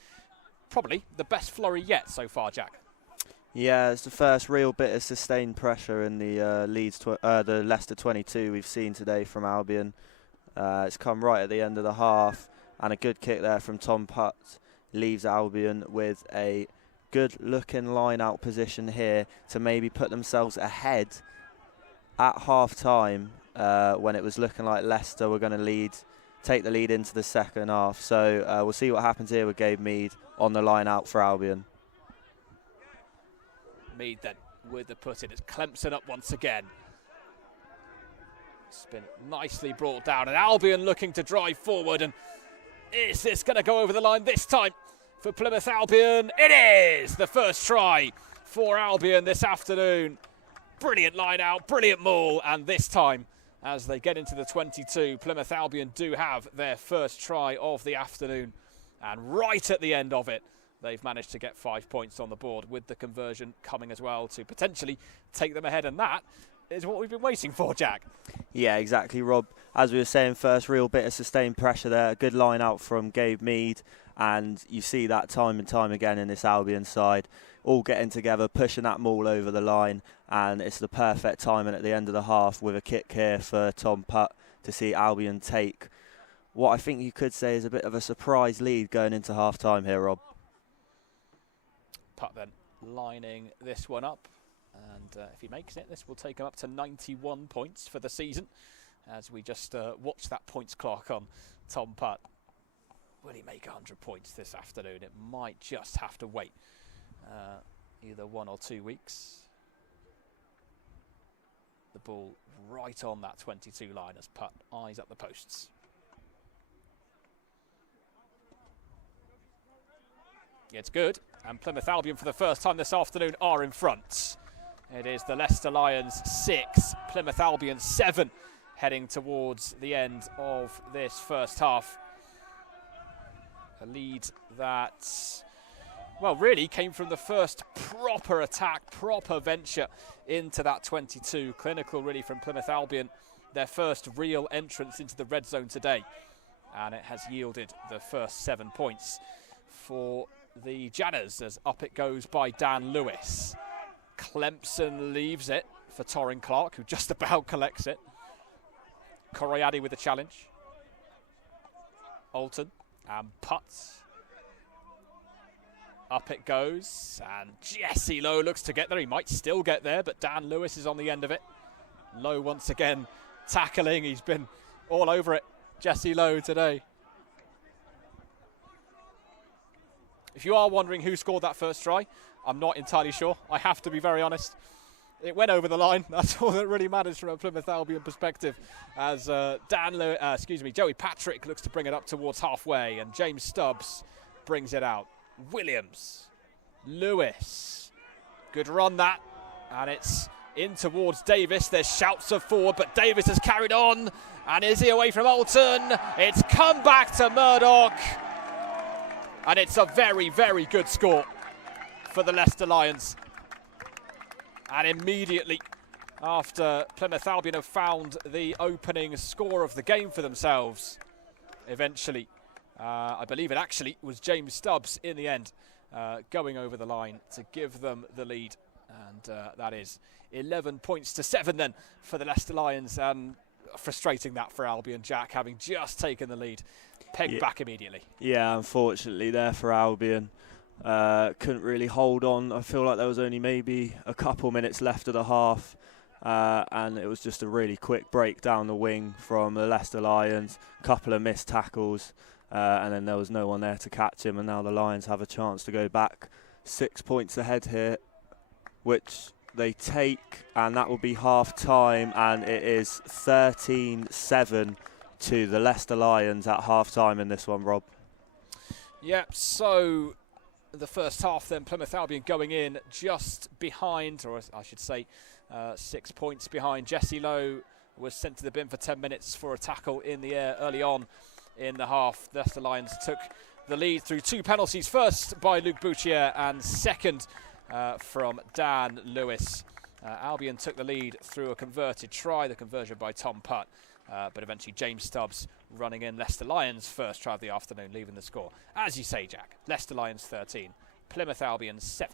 probably the best flurry yet so far, Jack. Yeah, it's the first real bit of sustained pressure in the the Leicester 22 we've seen today from Albion. It's come right at the end of the half, and a good kick there from Tom Putt leaves Albion with a good-looking line-out position here to maybe put themselves ahead at half-time when it was looking like Leicester were going to take the lead into the second half. So we'll see what happens here with Gabe Mead on the line-out for Albion. Mead then with the put in. It's Clemson up once again. It's been nicely brought down, and Albion looking to drive forward. And is this going to go over the line this time for Plymouth Albion? It is the first try for Albion this afternoon. Brilliant line out, brilliant maul, and this time as they get into the 22, Plymouth Albion do have their first try of the afternoon, and right at the end of it they've managed to get 5 points on the board, with the conversion coming as well to potentially take them ahead, and that is what we've been waiting for, Jack. Yeah, exactly, Rob. As we were saying, first real bit of sustained pressure there, a good line out from Gabe Mead, and you see that time and time again in this Albion side, all getting together, pushing that maul over the line, and it's the perfect timing at the end of the half with a kick here for Tom Putt to see Albion take what I think you could say is a bit of a surprise lead going into half-time here, Rob. Putt then lining this one up, and if he makes it, this will take him up to 91 points for the season, as we just watch that points clock on Tom Putt. Will he make 100 points this afternoon? It might just have to wait either 1 or 2 weeks. The ball right on that 22 line as Putt eyes up the posts. It's good, and Plymouth Albion for the first time this afternoon are in front. It is the Leicester Lions 6, Plymouth Albion 7, heading towards the end of this first half. A lead that, well, really came from the first proper attack, proper venture into that 22. Clinical, really, from Plymouth Albion. Their first real entrance into the red zone today. And it has yielded the first 7 points for the Janners, as up it goes by Dan Lewis. Clemson leaves it for Torrin Clark, who just about collects it. Koroyadi with the challenge. Alton and puts. Up it goes, and Jesse Lowe looks to get there. He might still get there, but Dan Lewis is on the end of it. Lowe once again tackling. He's been all over it, Jesse Lowe, today. If you are wondering who scored that first try, I'm not entirely sure. I have to be very honest. It went over the line. That's all that really matters from a Plymouth Albion perspective. As Joey Patrick looks to bring it up towards halfway, and James Stubbs brings it out. Williams, Lewis, good run that, and it's in towards Davis. There's shouts of forward, but Davis has carried on, and is he away from Alton? It's come back to Murdoch, and it's a very, very good score for the Leicester Lions. And immediately after Plymouth Albion have found the opening score of the game for themselves, eventually, I believe it actually was James Stubbs in the end, going over the line to give them the lead. And that is 11 points to 7 then for the Leicester Lions. And frustrating that for Albion, Jack, having just taken the lead, pegged back immediately. Yeah, unfortunately there for Albion. Couldn't really hold on. I feel like there was only maybe a couple minutes left of the half. And it was just a really quick break down the wing from the Leicester Lions. Couple of missed tackles. And then there was no one there to catch him, and now the Lions have a chance to go back 6 points ahead here, which they take, and that will be half time, and it is 13-7 to the Leicester Lions at half time in this one, Rob. Yep, so the first half then, Plymouth Albion going in just behind, or I should say 6 points behind. Jesse Lowe was sent to the bin for 10 minutes for a tackle in the air early on in the half. The Leicester Lions took the lead through 2 penalties, first by Luke Boutier and second from Dan Lewis. Albion took the lead through a converted try, the conversion by Tom Putt, but eventually James Stubbs running in Leicester Lions' first try of the afternoon, leaving the score. As you say, Jack, Leicester Lions 13, Plymouth Albion 7.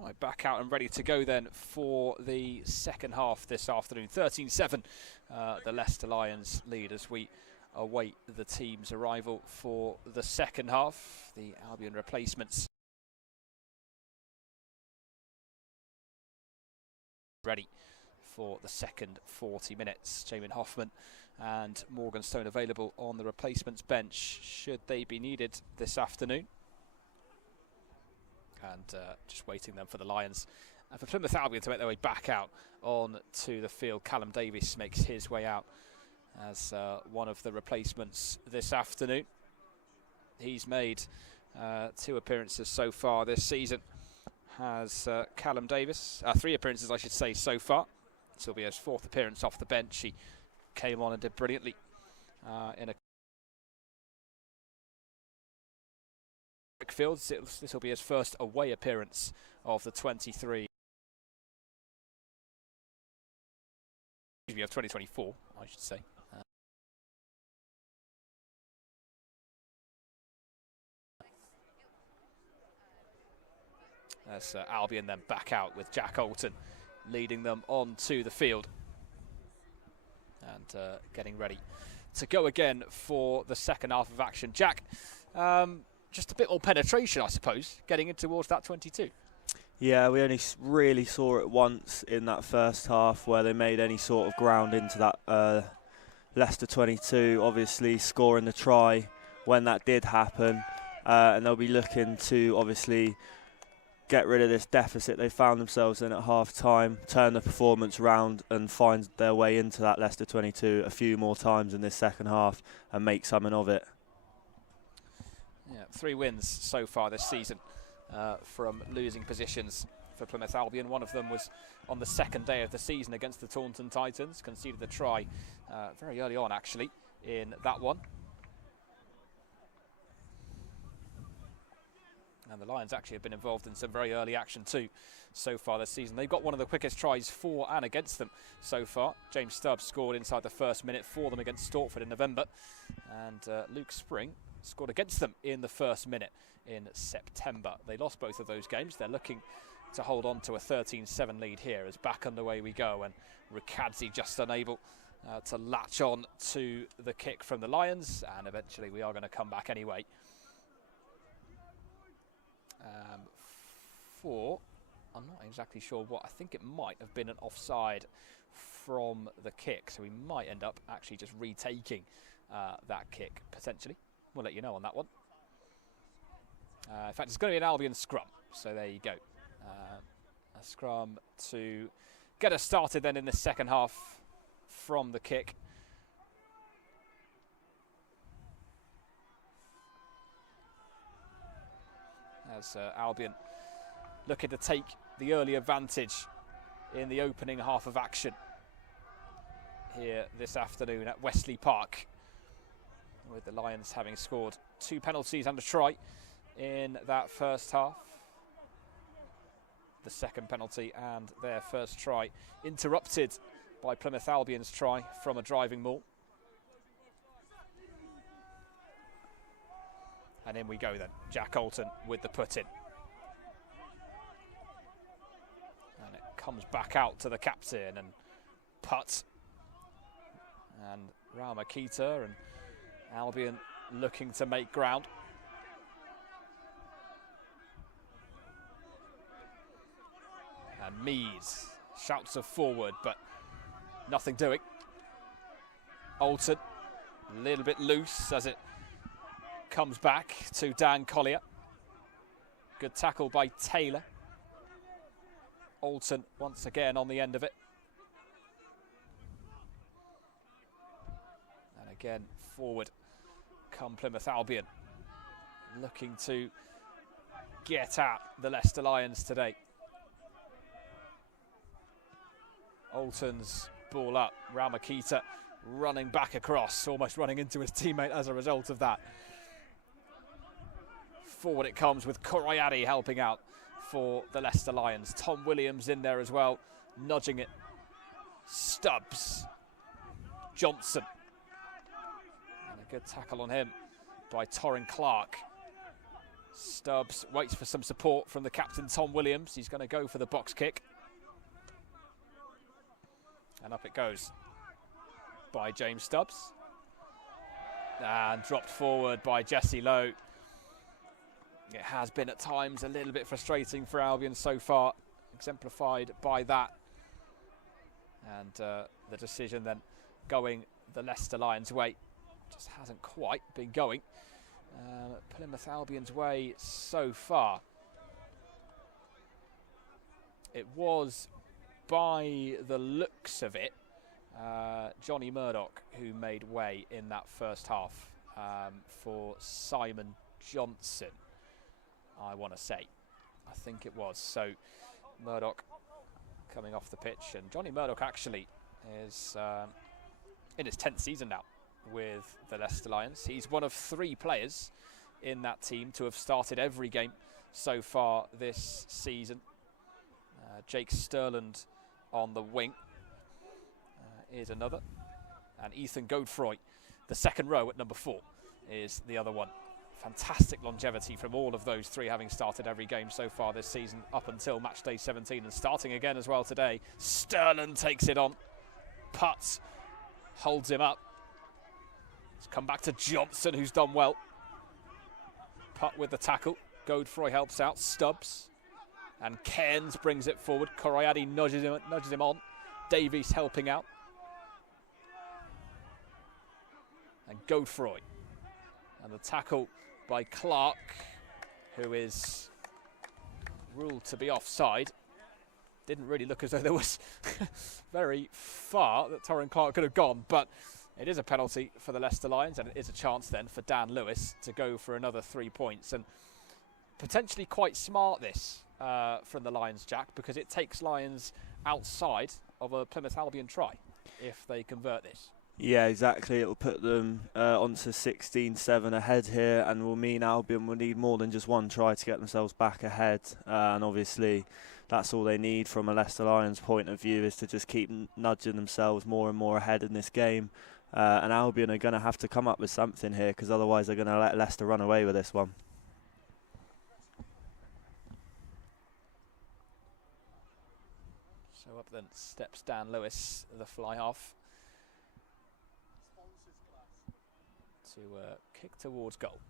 Right, back out and ready to go then for the second half this afternoon. 13-7, the Leicester Lions lead as we await the team's arrival for the second half. The Albion replacements ready for the second 40 minutes. Jamin Hoffman and Morgan Stone available on the replacements bench should they be needed this afternoon. And just waiting then for the Lions and for Plymouth Albion to make their way back out on to the field. Callum Davies makes his way out as one of the replacements this afternoon. He's made 2 appearances so far this season. Has Callum Davies, 3 appearances I should say so far. This will be his 4th appearance off the bench. He came on and did brilliantly in a Fields. This will be his first away appearance of the 23 of 2024, I should say. As Albion then back out with Jack Alton leading them onto the field and getting ready to go again for the second half of action. Jack, just a bit more penetration, I suppose, getting in towards that 22. Yeah, we only really saw it once in that first half where they made any sort of ground into that Leicester 22, obviously scoring the try when that did happen. And they'll be looking to obviously get rid of this deficit they found themselves in at half-time, turn the performance round and find their way into that Leicester 22 a few more times in this second half and make something of it. Yeah, 3 wins so far this season from losing positions for Plymouth Albion. One of them was on the second day of the season against the Taunton Titans. Conceded the try very early on, actually, in that one. And the Lions actually have been involved in some very early action too so far this season. They've got one of the quickest tries for and against them so far. James Stubbs scored inside the first minute for them against Stortford in November. And Luke Spring scored against them in the first minute in September. They lost both of those games. They're looking to hold on to a 13-7 lead here as back underway we go. And Ricadzi just unable to latch on to the kick from the Lions. And eventually we are going to come back anyway. I'm not exactly sure what. I think it might have been an offside from the kick. So we might end up actually just retaking that kick, potentially. We'll let you know on that one. In fact, it's going to be an Albion scrum. So there you go. A scrum to get us started then in the second half from the kick. As Albion looking to take the early advantage in the opening half of action here this afternoon at Wesley Park, with the Lions having scored 2 penalties and a try in that first half. The second penalty and their first try interrupted by Plymouth Albion's try from a driving maul. And in we go then, Jack Alton with the put-in. And it comes back out to the captain and putt. And Raul Makita and Albion looking to make ground. And Mees shouts of forward, but nothing doing. Alton, a little bit loose as it comes back to Dan Collier. Good tackle by Taylor. Alton once again on the end of it. And again forward come Plymouth Albion, looking to get at the Leicester Lions today. Alton's ball up, Ramakita running back across, almost running into his teammate as a result of that. Forward it comes with Koroyadi helping out for the Leicester Lions. Tom Williams in there as well, nudging it. Stubbs, Johnson. And a good tackle on him by Torrin Clark. Stubbs waits for some support from the captain, Tom Williams. He's going to go for the box kick. And up it goes by James Stubbs. And dropped forward by Jesse Lowe. It has been at times a little bit frustrating for Albion so far, exemplified by that. And the decision then going the Leicester Lions' way just hasn't quite been going Plymouth Albion's way so far. It was, by the looks of it, Johnny Murdoch who made way in that first half for Simon Johnson, I want to say. I think it was. So Murdoch coming off the pitch, and Johnny Murdoch actually is in his 10th season now with the Leicester Lions. He's one of 3 players in that team to have started every game so far this season. Jake Sterland on the wing is another, and Ethan Godefroy, the second row at number 4, is the other one. Fantastic longevity from all of those 3, having started every game so far this season up until match day 17, and starting again as well today. Sterland takes it on, Putts holds him up. It's come back to Johnson, who's done well. Putt with the tackle, Godefroy helps out, Stubbs, and Cairns brings it forward. Koroyadi nudges him on, Davies helping out, and Godefroy, and the tackle by Clark, who is ruled to be offside. Didn't really look as though there was very far that Torrin Clark could have gone, but it is a penalty for the Leicester Lions, and it is a chance then for Dan Lewis to go for another 3 points, and potentially quite smart this from the Lions, Jack, because it takes Lions outside of a Plymouth Albion try if they convert this. Yeah, exactly. It will put them onto 16-7 ahead here, and will mean Albion will need more than just one try to get themselves back ahead. And obviously, that's all they need from a Leicester Lions point of view, is to just keep nudging themselves more and more ahead in this game. And Albion are going to have to come up with something here, because otherwise they're going to let Leicester run away with this one. So up then steps Dan Lewis, the fly half, to kick towards goal.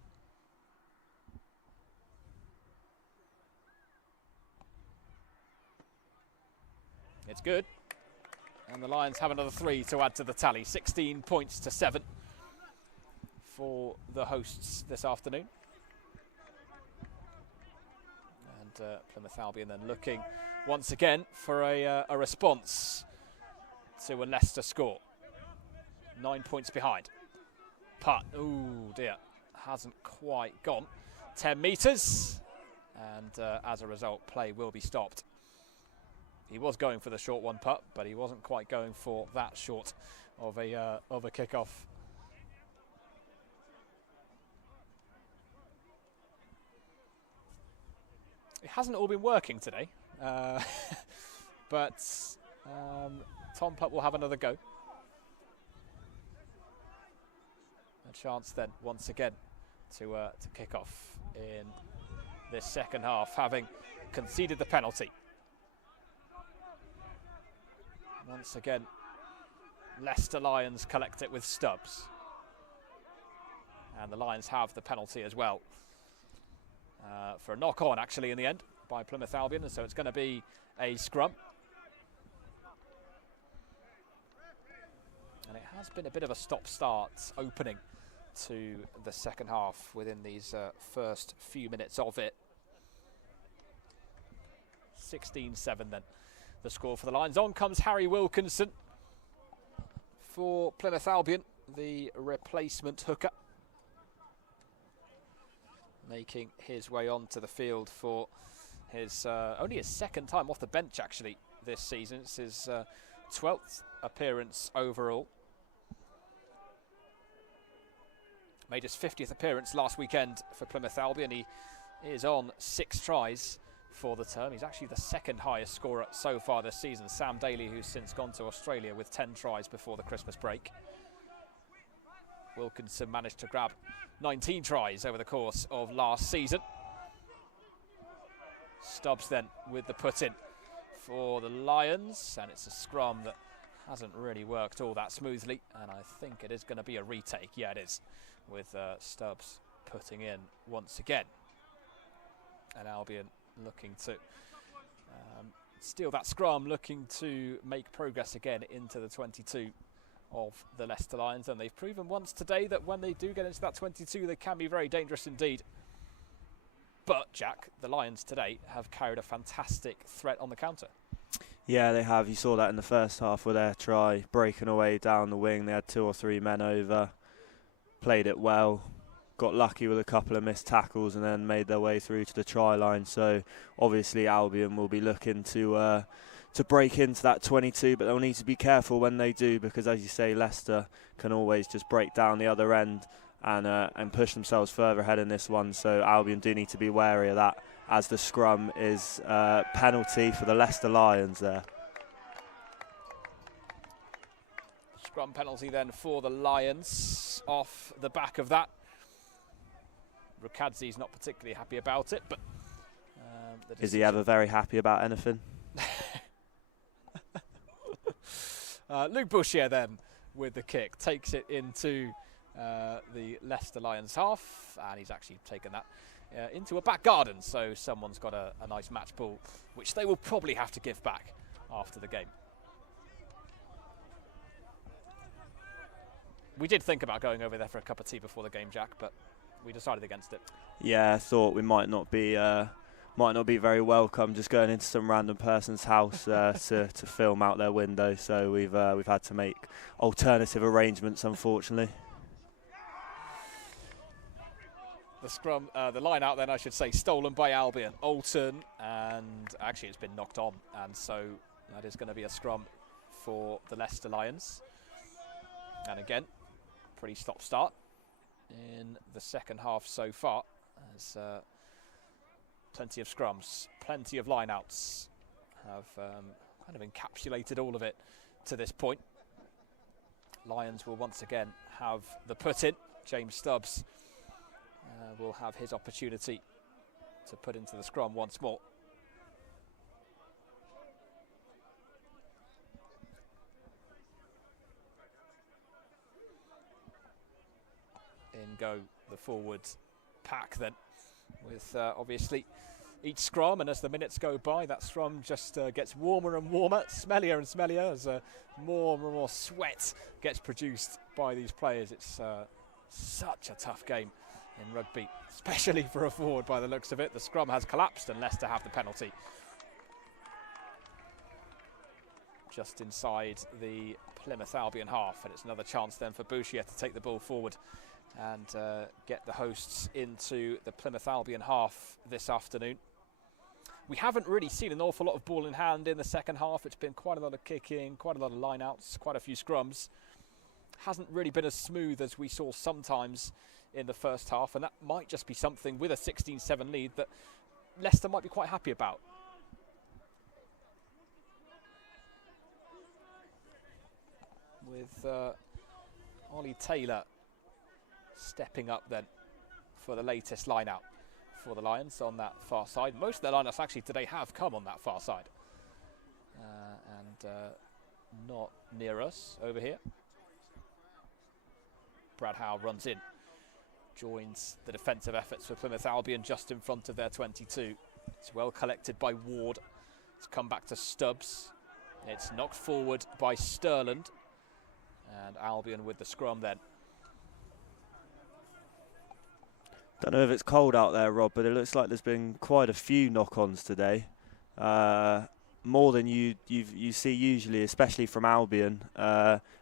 It's good, and the Lions have another 3 to add to the tally. 16 points to 7 for the hosts this afternoon. And Plymouth Albion then looking once again for a response to a Leicester score. 9 points behind. Putt, oh dear, hasn't quite gone. 10 metres, and as a result, play will be stopped. He was going for the short one, Putt, but he wasn't quite going for that short of a kick-off. It hasn't all been working today, but Tom Putt will have another go. A chance then, once again, to kick off in this second half, having conceded the penalty. Once again, Leicester Lions collect it with Stubbs. And the Lions have the penalty as well. For a knock-on, actually, in the end, by Plymouth Albion. And so it's going to be a scrum. And it has been a bit of a stop-start opening to the second half within these first few minutes of it. 16-7 then, the score for the Lions. On comes Harry Wilkinson for Plymouth Albion, the replacement hooker, making his way onto the field for his only his second time off the bench actually this season. It's his 12th appearance overall. Made his 50th appearance last weekend for Plymouth Albion. He is on 6 tries for the term. He's actually the second highest scorer so far this season. Sam Daly, who's since gone to Australia with 10 tries before the Christmas break. Wilkinson managed to grab 19 tries over the course of last season. Stubbs then with the put-in for the Lions, and it's a scrum that hasn't really worked all that smoothly, and I think it is going to be a retake. Yeah, it is, with Stubbs putting in once again. And Albion looking to steal that scrum, looking to make progress again into the 22 of the Leicester Lions. And they've proven once today that when they do get into that 22, they can be very dangerous indeed. But But, Jack, the Lions today have carried a fantastic threat on the counter. Yeah, they have. You saw that in the first half with their try, breaking away down the wing. They had 2 or 3 men over, played it well, got lucky with a couple of missed tackles and then made their way through to the try line. So obviously Albion will be looking to break into that 22, but they'll need to be careful when they do, because as you say, Leicester can always just break down the other end and push themselves further ahead in this one. So Albion do need to be wary of that, as the scrum is penalty for the Leicester Lions there. Scrum penalty then for the Lions off the back of that. Rukadzi's not particularly happy about it, but is he ever very happy about anything? Luke Bouchier then with the kick takes it into the Leicester Lions half, and he's actually taken that into a back garden, so someone's got a nice match ball, which they will probably have to give back after the game. We did think about going over there for a cup of tea before the game, Jack, but we decided against it. Yeah, I thought we might not be very welcome just going into some random person's house to film out their window, so we've had to make alternative arrangements, unfortunately. The scrum, the line out then, I should say, stolen by Albion. Alton, and actually it's been knocked on, and so that is going to be a scrum for the Leicester Lions. And again, pretty stop-start in the second half so far. There's plenty of scrums, plenty of line-outs have kind of encapsulated all of it to this point. Lions will once again have the put-in. James Stubbs will have his opportunity to put into the scrum once more. In go the forward pack then, with obviously each scrum, and as the minutes go by, that scrum just gets warmer and warmer, smellier and smellier, as more and more sweat gets produced by these players. It's such a tough game in rugby, especially for a forward by the looks of it. The scrum has collapsed and Leicester have the penalty. Just inside the Plymouth Albion half, and it's another chance then for Bouchier to take the ball forward and get the hosts into the Plymouth Albion half this afternoon. We haven't really seen an awful lot of ball in hand in the second half. It's been quite a lot of kicking, quite a lot of line-outs, quite a few scrums. Hasn't really been as smooth as we saw sometimes in the first half, and that might just be something with a 16-7 lead that Leicester might be quite happy about. With Ollie Taylor stepping up then for the latest line-out for the Lions on that far side. Most of their line-outs actually today have come on that far side. And not near us over here. Brad Howe runs in, joins the defensive efforts for Plymouth Albion just in front of their 22. It's well collected by Ward. It's come back to Stubbs. It's knocked forward by Sterland. And Albion with the scrum then. Don't know if it's cold out there, Rob, but it looks like there's been quite a few knock-ons today. More than you see usually, especially from Albion.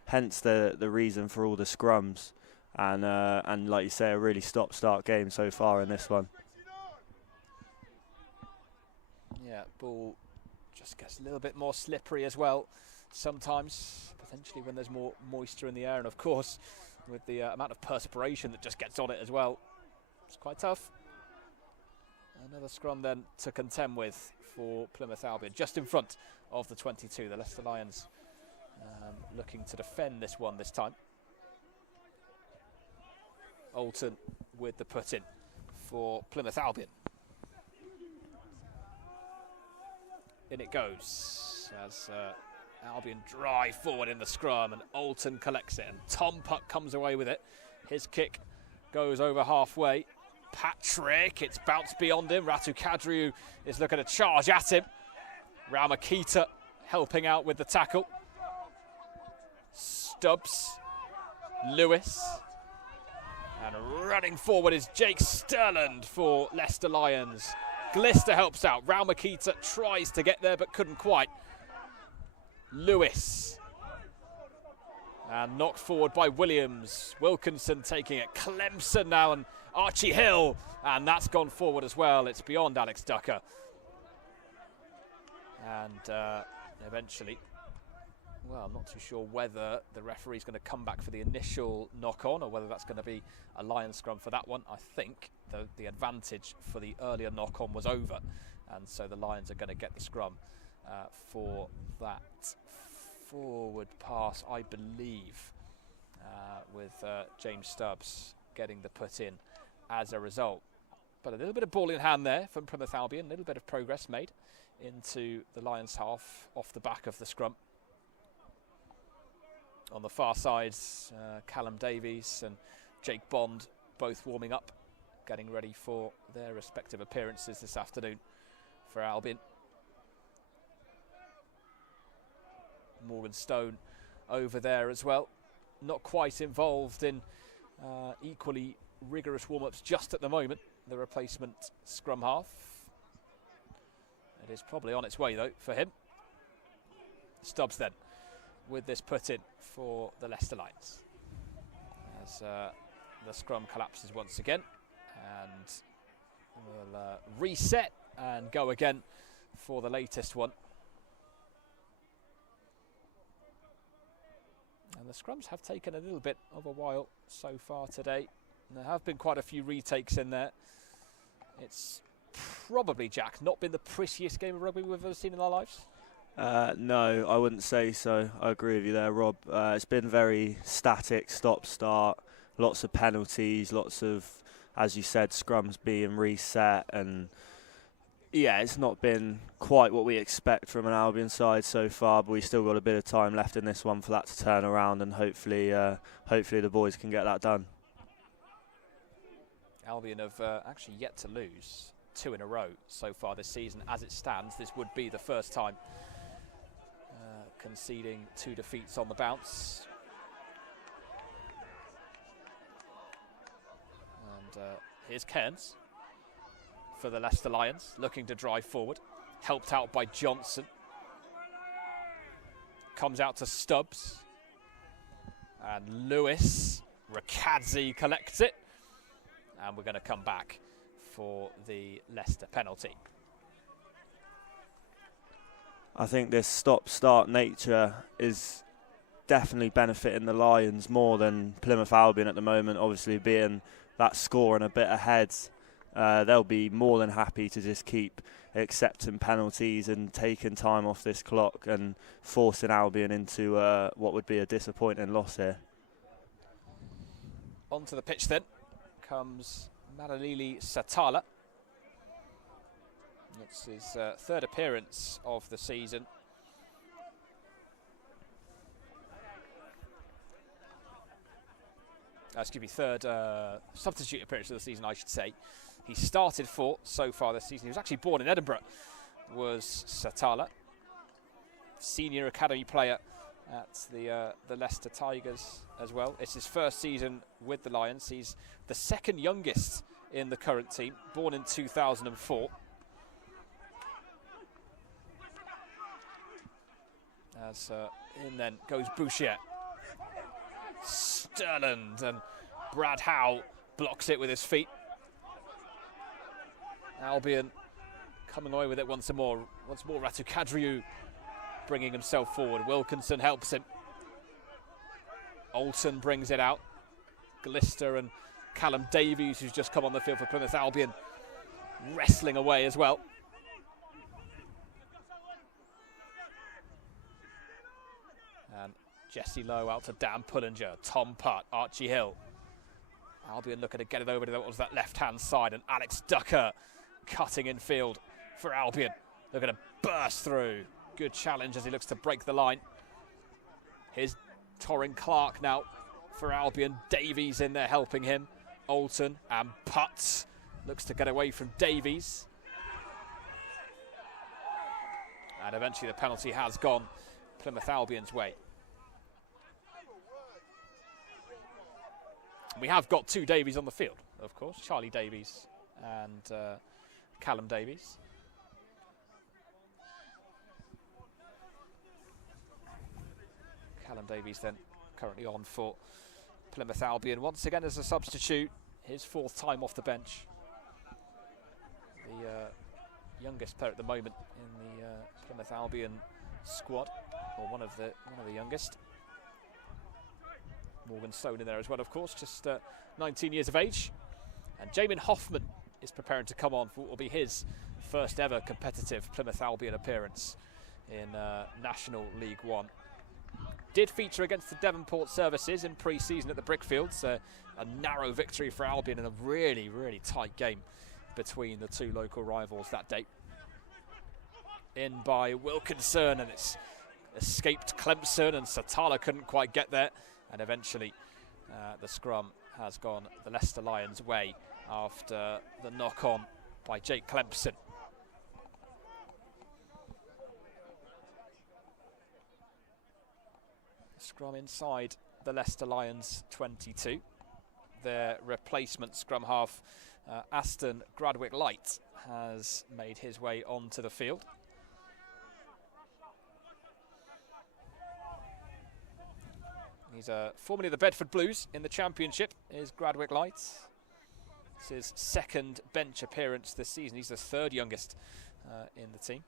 Hence the reason for all the scrums. And like you say, a really stop-start game so far in this one. Yeah, ball just gets a little bit more slippery as well sometimes, potentially when there's more moisture in the air, and of course with the amount of perspiration that just gets on it as well. It's quite tough. Another scrum then to contend with for Plymouth Albion, just in front of the 22. The Leicester Lions looking to defend this one this time. Alton with the put-in for Plymouth Albion. In it goes as Albion drive forward in the scrum, and Alton collects it, and Tom Puck comes away with it. His kick goes over halfway. Patrick, it's bounced beyond him. Ratu Kadriou is looking to charge at him. Ramakita helping out with the tackle. Stubbs, Lewis. And running forward is Jake Sterland for Leicester Lions. Glister helps out. Rao Makita tries to get there but couldn't quite. Lewis. And knocked forward by Williams. Wilkinson taking it. Clemson now and Archie Hill. And that's gone forward as well. It's beyond Alex Ducker. And eventually, well, I'm not too sure whether the referee's going to come back for the initial knock-on or whether that's going to be a Lions scrum for that one. I think the advantage for the earlier knock-on was over, and so the Lions are going to get the scrum for that forward pass, I believe, with James Stubbs getting the put in as a result. But a little bit of ball in hand there from Plymouth Albion, a little bit of progress made into the Lions half off the back of the scrum. On the far side, Callum Davies and Jake Bond both warming up, getting ready for their respective appearances this afternoon for Albion. Morgan Stone over there as well, not quite involved in equally rigorous warm-ups just at the moment, the replacement scrum half. It is probably on its way though for him. Stubbs then with this put in for the Leicester Lions as the scrum collapses once again, and we'll reset and go again for the latest one. And the scrums have taken a little bit of a while so far today. There have been quite a few retakes in there. It's probably, Jack, not been the prettiest game of rugby we've ever seen in our lives. No, I wouldn't say so. I agree with you there, Rob. It's been very static, stop-start, lots of penalties, lots of, as you said, scrums being reset, and yeah, it's not been quite what we expect from an Albion side so far, but we've still got a bit of time left in this one for that to turn around, and hopefully the boys can get that done. Albion have actually yet to lose 2 in a row so far this season. As it stands, this would be the first time conceding 2 defeats on the bounce. And here's Cairns for the Leicester Lions, looking to drive forward, helped out by Johnson. Comes out to Stubbs. And Lewis, Rakadze collects it. And we're going to come back for the Leicester penalty. I think this stop-start nature is definitely benefiting the Lions more than Plymouth Albion at the moment. Obviously, being that score and a bit ahead, they'll be more than happy to just keep accepting penalties and taking time off this clock and forcing Albion into what would be a disappointing loss here. Onto the pitch then comes Malalili Satala. It's his 3rd appearance of the season. Excuse me, 3rd substitute appearance of the season, I should say. He started 4 so far this season. He was actually born in Edinburgh, was Satala. Senior academy player at the Leicester Tigers as well. It's his 1st season with the Lions. He's the 2nd youngest in the current team, born in 2004. As in then goes Boucher. Sterland, and Brad Howe blocks it with his feet. Albion coming away with it once more. Ratu Kadriou bringing himself forward. Wilkinson helps him. Alton brings it out. Glister and Callum Davies, who's just come on the field for Plymouth Albion, wrestling away as well. And Jesse Lowe out to Dan Pullinger, Tom Putt, Archie Hill. Albion looking to get it over to that left-hand side, and Alex Ducker cutting in field for Albion. Looking to burst through. Good challenge as he looks to break the line. Here's Torrin Clark now for Albion. Davies in there helping him. Alton and Putt looks to get away from Davies. And eventually the penalty has gone Plymouth Albion's way. We have got two Davies on the field, of course, Charlie Davies and Callum Davies. Callum Davies then currently on for Plymouth Albion, once again as a substitute, his fourth time off the bench. The youngest player at the moment in the Plymouth Albion squad, or one of the youngest. Morgan Stone in there as well, of course, just 19 years of age. And Jamin Hoffman is preparing to come on for what will be his first ever competitive Plymouth Albion appearance in National League One. Did feature against the Devonport Services in pre-season at the Brickfields. A narrow victory for Albion in a really, really tight game between the two local rivals that day. In by Wilkinson, and it's escaped Clemson, and Satala couldn't quite get there. And eventually the scrum has gone the Leicester Lions' way after the knock-on by Jake Clemson. Scrum inside the Leicester Lions 22. Their replacement scrum half, Aston Gradwick-Light, has made his way onto the field. He's formerly the Bedford Blues in the Championship, is Gradwick-Light. It's his second bench appearance this season. He's the third youngest in the team.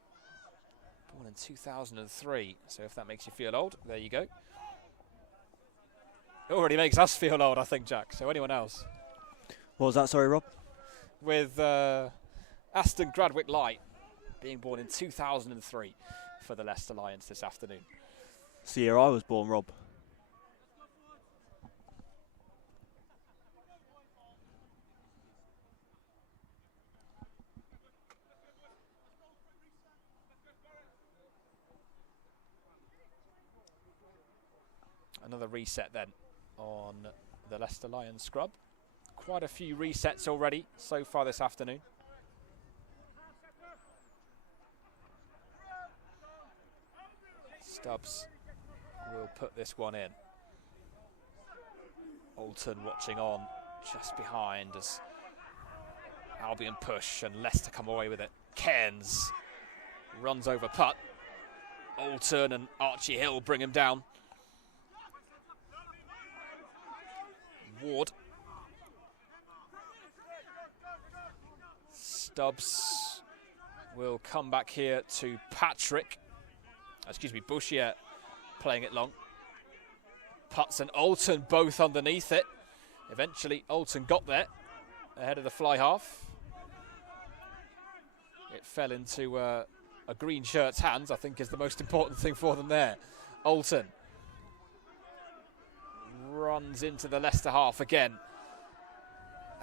Born in 2003, so if that makes you feel old, there you go. It already makes us feel old, I think, Jack. So anyone else? What was that, sorry, Rob? With Aston Gradwick-Light being born in 2003 for the Leicester Lions this afternoon. It's the year I was born, Rob. Another reset then on the Leicester Lions scrub. Quite a few resets already so far this afternoon. Stubbs will put this one in. Alton watching on just behind as Albion push and Leicester come away with it. Cairns runs over Putt. Alton and Archie Hill bring him down. Ward. Stubbs will come back here to Patrick. Bouchier playing it long. Putts and Alton both underneath it. Eventually Alton got there ahead of the fly half. It fell into a green shirt's hands, I think is the most important thing for them there. Alton runs into the Leicester half again.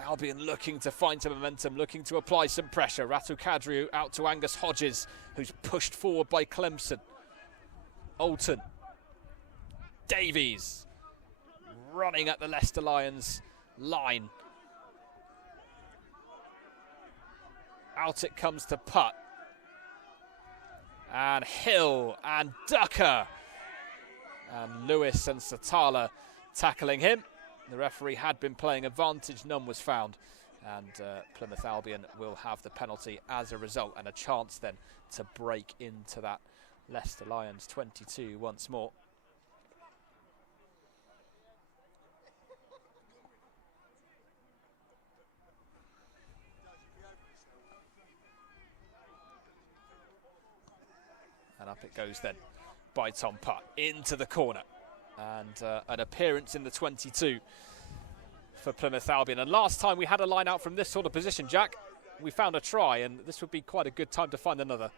Albion looking to find some momentum, looking to apply some pressure. Ratu Kadriou out to Angus Hodges, who's pushed forward by Clemson. Alton. Davies running at the Leicester Lions line. Out it comes to Putt. And Hill and Ducker. And Lewis and Satala tackling him. The referee had been playing advantage, none was found, and Plymouth Albion will have the penalty as a result, and a chance then to break into that Leicester Lions 22 once more. And up it goes then by Tom Putt into the corner. And an appearance in the 22 for Plymouth Albion. And last time we had a line out from this sort of position, Jack, we found a try, and this would be quite a good time to find another.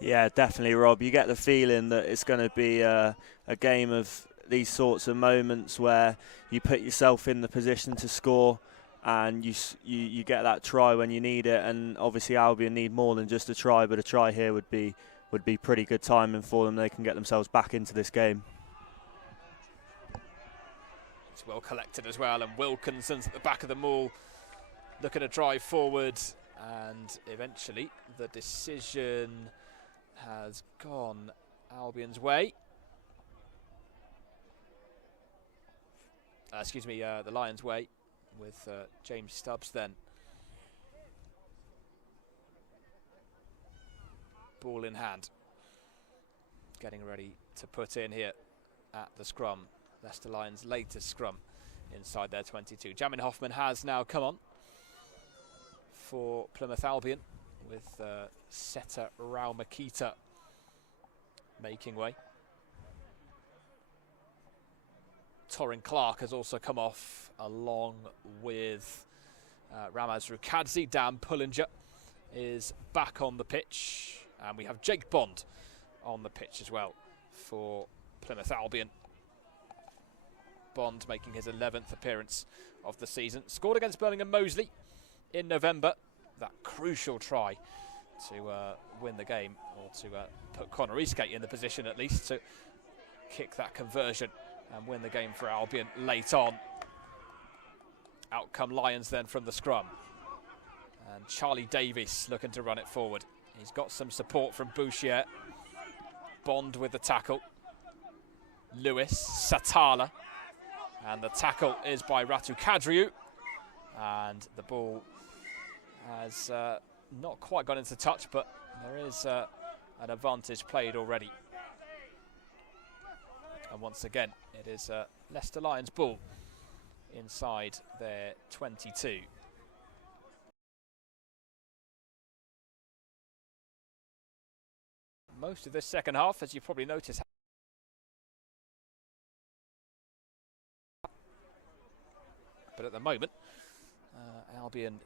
Yeah, definitely, Rob. You get the feeling that it's going to be a game of these sorts of moments where you put yourself in the position to score, and you get that try when you need it. And obviously Albion need more than just a try, but a try here would be pretty good timing for them. They can get themselves back into this game. It's well collected as well, and Wilkinson's at the back of the maul looking to drive forward, and eventually the decision has gone Albion's way. The Lions' way. with James Stubbs then. Ball in hand. Getting ready to put in here at the scrum. Leicester Lions' latest scrum inside their 22. Jamin Hoffman has now come on for Plymouth Albion with Seta Rao Makita making way. Torin Clark has also come off along with Ramaz Rukadzi. Dan Pullinger is back on the pitch, and we have Jake Bond on the pitch as well for Plymouth Albion. Bond making his 11th appearance of the season. Scored against Birmingham Moseley in November. That crucial try to win the game, or to put Connor Eastgate in the position at least to kick that conversion and win the game for Albion late on. Out come Lions then from the scrum. And Charlie Davies looking to run it forward. He's got some support from Bouchier. Bond with the tackle. Lewis, Satala. And the tackle is by Ratu Kadriou. And the ball has not quite gone into touch, but there is an advantage played already. And once again, it is Leicester Lions ball inside their 22. Most of this second half, as you probably noticed, but at the moment, Albion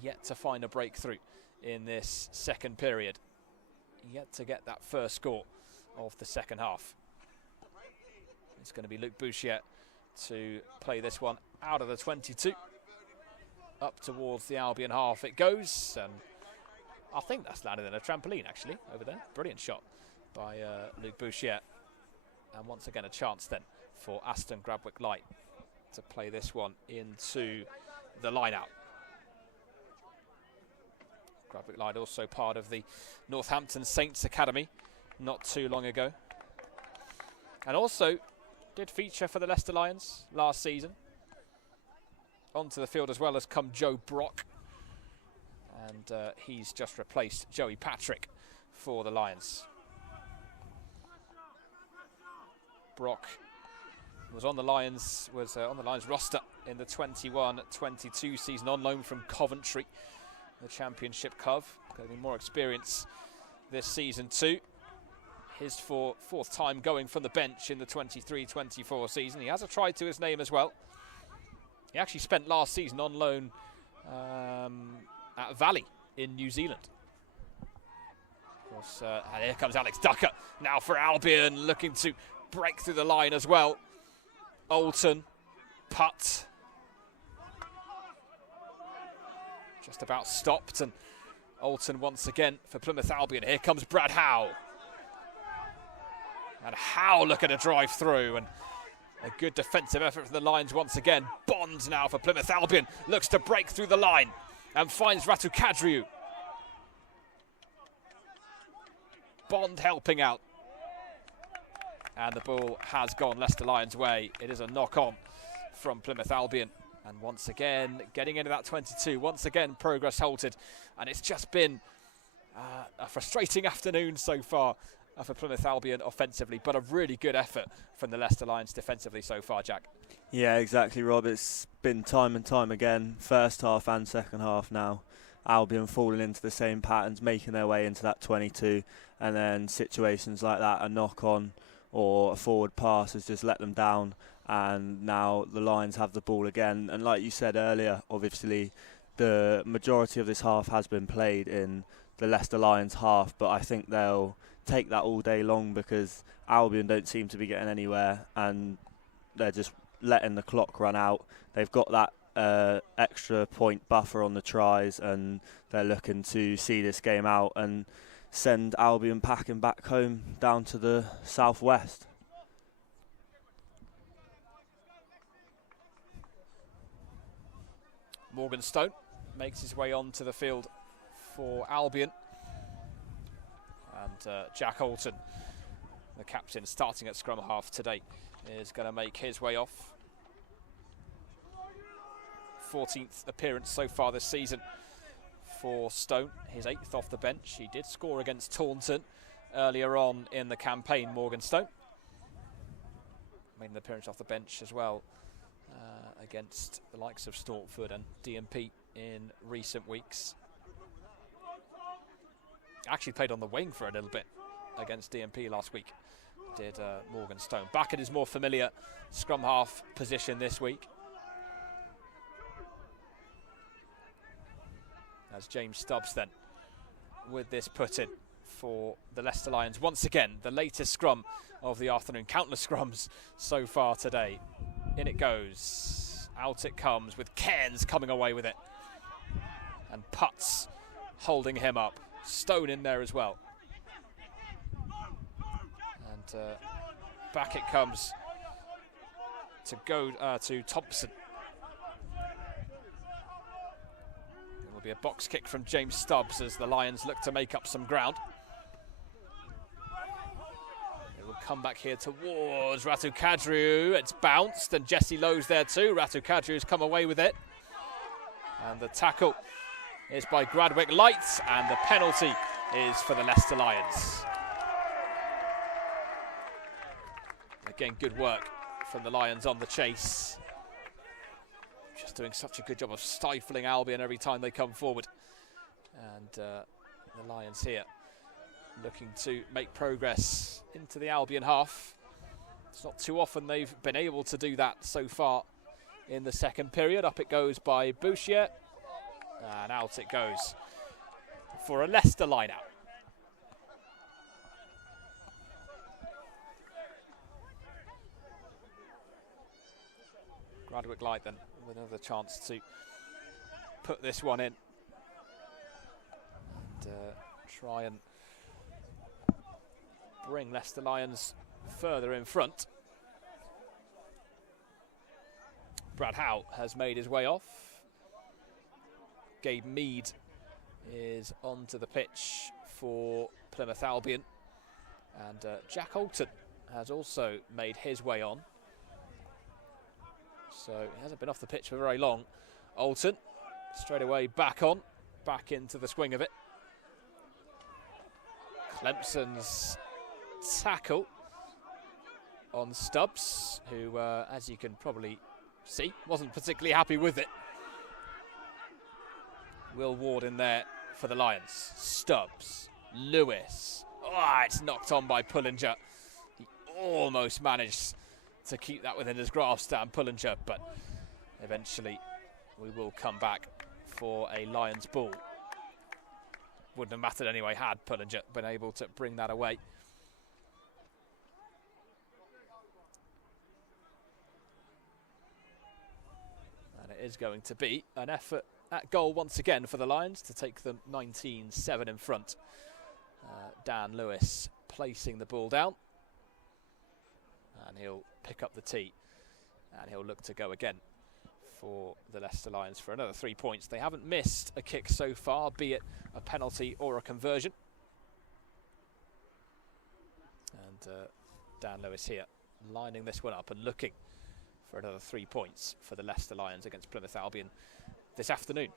yet to find a breakthrough in this second period. Yet to get that first score of the second half. It's going to be Luke Bouchier to play this one out of the 22. Up towards the Albion half it goes, and I think that's landed in a trampoline actually over there. Brilliant shot by Luke Bouchier. And once again a chance then for Aston Grabwick Light to play this one into the line-out. Grabwick Light also part of the Northampton Saints Academy not too long ago. And also did feature for the Leicester Lions last season. Onto the field as well has come Joe Brock. And he's just replaced Joey Patrick for the Lions. Brock was on the Lions roster in the 21-22 season on loan from Coventry, the Championship Cov, getting more experience this season too. His fourth time going from the bench in the 23-24 season. He has a try to his name as well. He actually spent last season on loan at Valley in New Zealand. Of course, and here comes Alex Ducker now for Albion, looking to break through the line as well. Alton, putt. Just about stopped, and Alton once again for Plymouth Albion. Here comes Brad Howe. And Howe looking to drive through, and a good defensive effort from the Lions once again. Bond now for Plymouth Albion, looks to break through the line and finds Ratu Kadriou. Bond helping out. And the ball has gone Leicester Lions' way. It is a knock-on from Plymouth Albion. And once again, getting into that 22, once again, progress halted. And it's just been a frustrating afternoon so far for Plymouth Albion offensively, but a really good effort from the Leicester Lions defensively so far, Jack. Yeah, exactly, Rob. It's been time and time again, first half and second half now. Albion falling into the same patterns, making their way into that 22, and then situations like that, a knock-on or a forward pass has just let them down, and now the Lions have the ball again. And like you said earlier, obviously the majority of this half has been played in the Leicester Lions half, but I think they'll take that all day long because Albion don't seem to be getting anywhere, and they're just letting the clock run out. They've got that extra point buffer on the tries, and they're looking to see this game out and send Albion packing back home down to the southwest. Morgan Stone makes his way onto the field for Albion. And Jack Alton, the captain, starting at scrum half today, is going to make his way off. 14th appearance so far this season for Stone, his 8th off the bench. He did score against Taunton earlier on in the campaign, Morgan Stone. Made an appearance off the bench as well against the likes of Stortford and DMP in recent weeks. Actually played on the wing for a little bit against DMP last week, did Morgan Stone. Back at his more familiar scrum half position this week, as James Stubbs then with this put-in for the Leicester Lions. Once again, the latest scrum of the afternoon. Countless scrums so far today. In it goes. Out it comes with Cairns coming away with it. And Putts holding him up. Stone in there as well. And back it comes to go to Thompson. It will be a box kick from James Stubbs as the Lions look to make up some ground. It will come back here towards Ratu Kadriu. It's bounced and Jesse Lowe's there too. Ratu Kadriu's come away with it. And the tackle is by Gradwick Lights, and the penalty is for the Leicester Lions. Again, good work from the Lions on the chase. Just doing such a good job of stifling Albion every time they come forward. And the Lions here looking to make progress into the Albion half. It's not too often they've been able to do that so far in the second period. Up it goes by Bouchier. And out it goes for a Leicester line-out. Gradwick Light then with another chance to put this one in. And try and bring Leicester Lions further in front. Brad Howe has made his way off. Gabe Mead is onto the pitch for Plymouth Albion. And Jack Alton has also made his way on. So he hasn't been off the pitch for very long. Alton straight away back on, back into the swing of it. Clemson's tackle on Stubbs, who, as you can probably see, wasn't particularly happy with it. Will Ward in there for the Lions. Stubbs, Lewis. Oh, it's knocked on by Pullinger. He almost managed to keep that within his grasp, Dan Pullinger, but eventually we will come back for a Lions ball. Wouldn't have mattered anyway had Pullinger been able to bring that away. And it is going to be an effort at goal once again for the Lions to take them 19-7 in front. Dan Lewis placing the ball down. And he'll pick up the tee. And he'll look to go again for the Leicester Lions for another 3 points. They haven't missed a kick so far, be it a penalty or a conversion. And Dan Lewis here lining this one up and looking for another 3 points for the Leicester Lions against Plymouth Albion this afternoon.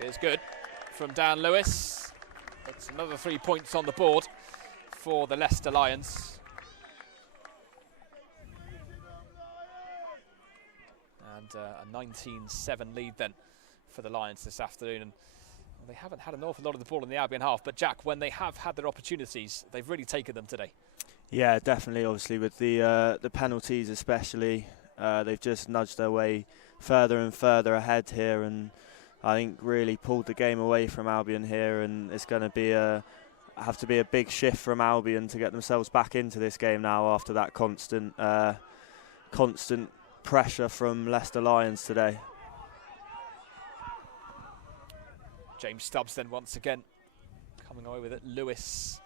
It is good from Dan Lewis. It's another 3 points on the board for the Leicester Lions. And a 19-7 lead then for the Lions this afternoon. And they haven't had an awful lot of the ball in the Albion half, but Jack, when they have had their opportunities, they've really taken them today. Yeah, definitely. Obviously, with the penalties especially, they've just nudged their way further and further ahead here, and I think really pulled the game away from Albion here, and it's going to be have to be a big shift from Albion to get themselves back into this game now after that constant pressure from Leicester Lions today. James Stubbs then once again coming away with it. Lewis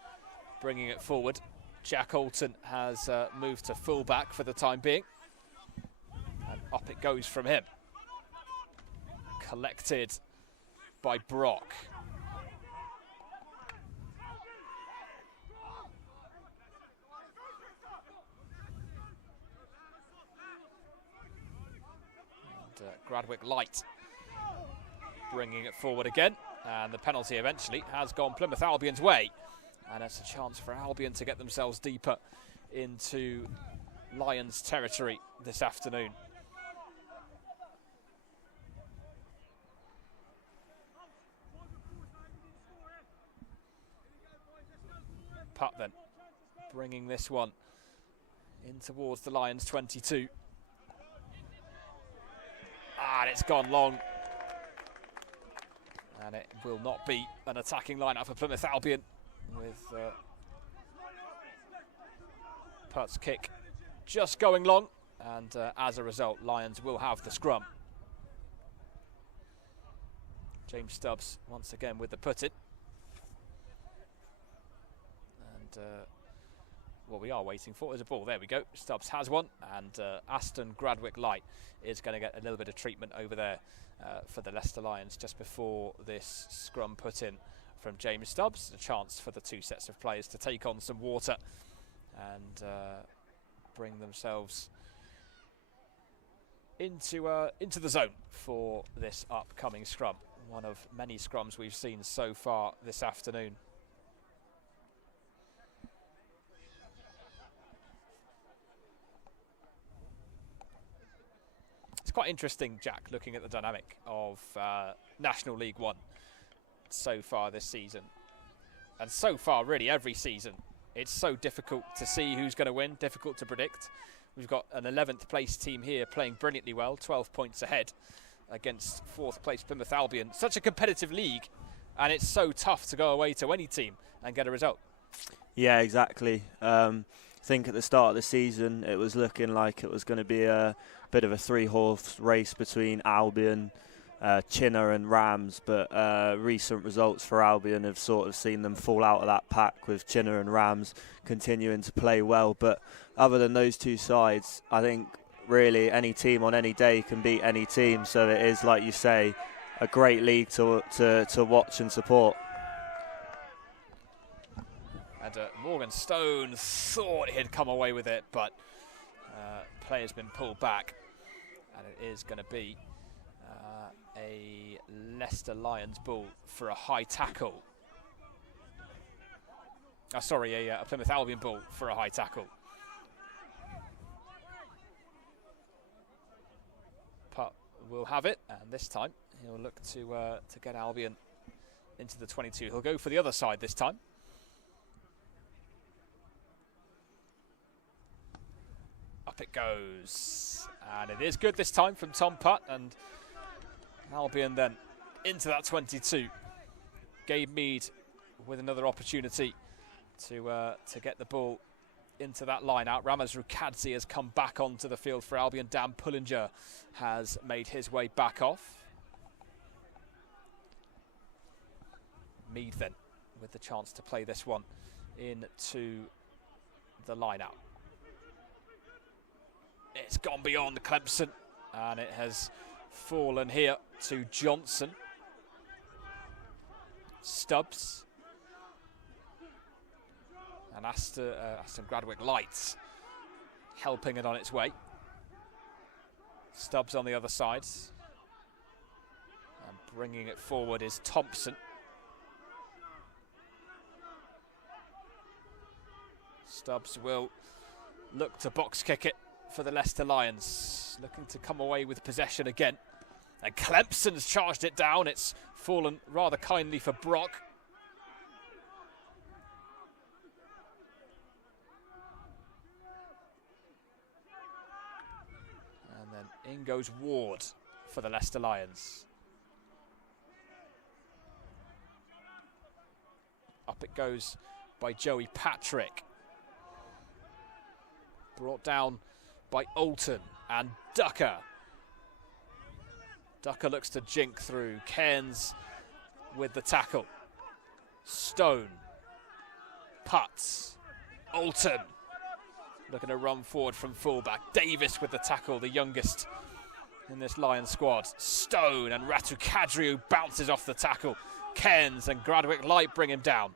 bringing it forward. Jack Alton has moved to full-back for the time being. And up it goes from him. Collected by Brock. And Gradwick Light bringing it forward again. And the penalty eventually has gone Plymouth Albion's way. And it's a chance for Albion to get themselves deeper into Lions territory this afternoon. Putt then, bringing this one in towards the Lions 22. And it's gone long. And it will not be an attacking lineup for Plymouth Albion, with Putt's kick just going long, and as a result, Lions will have the scrum. James Stubbs once again with the put-in. And what we are waiting for is a ball. There we go. Stubbs has one, and Aston Gradwick Light is going to get a little bit of treatment over there for the Leicester Lions just before this scrum put in from James Stubbs. A chance for the two sets of players to take on some water and bring themselves into the zone for this upcoming scrum. One of many scrums we've seen so far this afternoon. It's quite interesting, Jack, looking at the dynamic of National League One so far this season. And so far, really, every season. It's so difficult to see who's going to win, difficult to predict. We've got an 11th place team here playing brilliantly well, 12 points ahead against 4th place Plymouth Albion. Such a competitive league, and it's so tough to go away to any team and get a result. Yeah, exactly. I think at the start of the season it was looking like it was going to be a bit of a three-horse race between Albion, Chinner and Rams, but recent results for Albion have sort of seen them fall out of that pack, with Chinner and Rams continuing to play well. But other than those two sides, I think really any team on any day can beat any team, so it is, like you say, a great league to watch and support. And Morgan Stone thought he'd come away with it, but player's been pulled back, and it is going to be a Leicester Lions ball for a high tackle. Sorry, a Plymouth Albion ball for a high tackle. Putt will have it, and this time he'll look to get Albion into the 22. He'll go for the other side this time. Up it goes, and it is good this time from Tom Putt, and Albion then into that 22. Gabe Mead with another opportunity to get the ball into that line out. Ramaz Rukadze has come back onto the field for Albion. Dan Pullinger has made his way back off. Mead then with the chance to play this one into the line out. It's gone beyond Clemson, and it has fallen here to Johnson. Stubbs. And Aston Gradwick Lights helping it on its way. Stubbs on the other side. And bringing it forward is Thompson. Stubbs will look to box kick it for the Leicester Lions, looking to come away with possession again. And Clemson's charged it down. It's fallen rather kindly for Brock. And then in goes Ward for the Leicester Lions. Up it goes by Joey Patrick. Brought down by Alton and Ducker. Ducker looks to jink through. Cairns with the tackle. Stone. Putts. Alton. Looking to run forward from fullback. Davis with the tackle, the youngest in this Lions squad. Stone and Ratu Kadri, who bounces off the tackle. Cairns and Gradwick Light bring him down.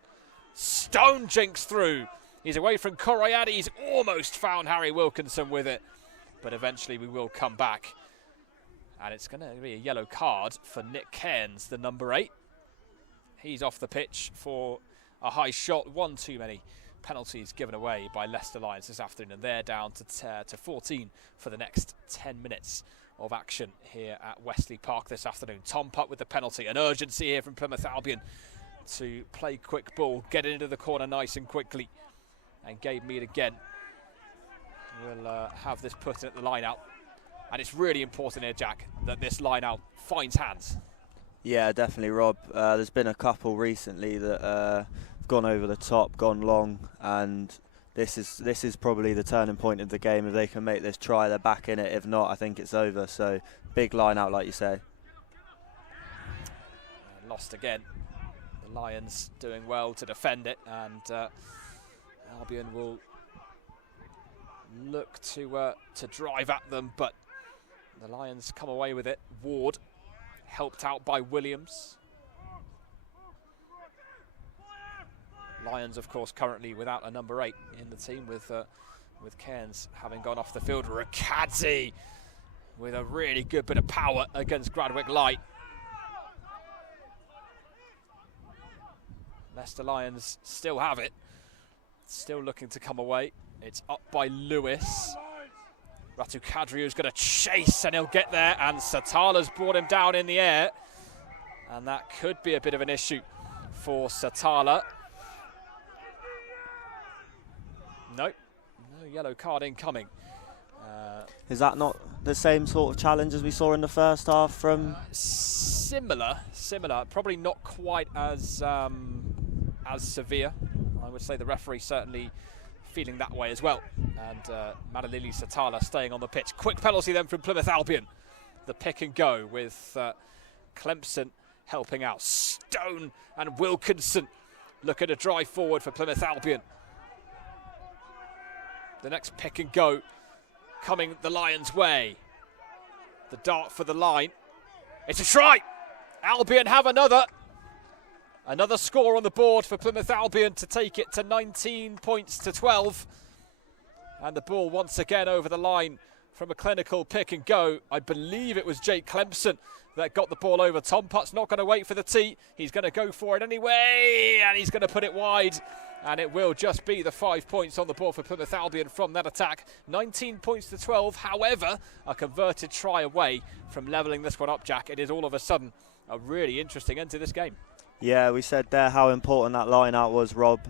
Stone jinks through. He's away from Koroyadi. He's almost found Harry Wilkinson with it. But eventually we will come back. And it's going to be a yellow card for Nick Cairns, the number 8. He's off the pitch for a high shot. One too many penalties given away by Leicester Lions this afternoon. And they're down to 14 for the next 10 minutes of action here at Wesley Park this afternoon. Tom Putt with the penalty. An urgency here from Plymouth Albion to play quick ball, get it into the corner nice and quickly. And Gabe Mead again will have this put at the line out. And it's really important here, Jack, that this line out finds hands. Yeah, definitely, Rob. There's been a couple recently that have gone over the top, gone long, and this is probably the turning point of the game. If they can make this try, they're back in it. If not, I think it's over. So big line out, like you say. Lost again. The Lions doing well to defend it, and Albion will look to drive at them, but the Lions come away with it. Ward helped out by Williams. Lions, of course, currently without a number 8 in the team, with Cairns having gone off the field. Rakadze with a really good bit of power against Gradwick Light. Leicester Lions still have it, still looking to come away. It's up by Lewis. Ratu Kadri, who's going to chase, and he'll get there, and Satala's brought him down in the air, and that could be a bit of an issue for Satala. Nope, no yellow card incoming. Is that not the same sort of challenge as we saw in the first half from? Similar, probably not quite as severe. I would say the referee certainly feeling that way as well. And Madalili Satala staying on the pitch. Quick penalty then from Plymouth Albion. The pick and go with Clemson helping out. Stone and Wilkinson looking to drive forward for Plymouth Albion. The next pick and go coming the Lions' way. The dart for the line. It's a try! Albion have another. Another score on the board for Plymouth Albion to take it to 19 points to 12. And the ball once again over the line from a clinical pick and go. I believe it was Jake Clemson that got the ball over. Tom Putt's not going to wait for the tee. He's going to go for it anyway, and he's going to put it wide. And it will just be the 5 points on the board for Plymouth Albion from that attack. 19 points to 12. However, a converted try away from levelling this one up, Jack. It is all of a sudden a really interesting end to this game. Yeah, we said there how important that line out was, Rob.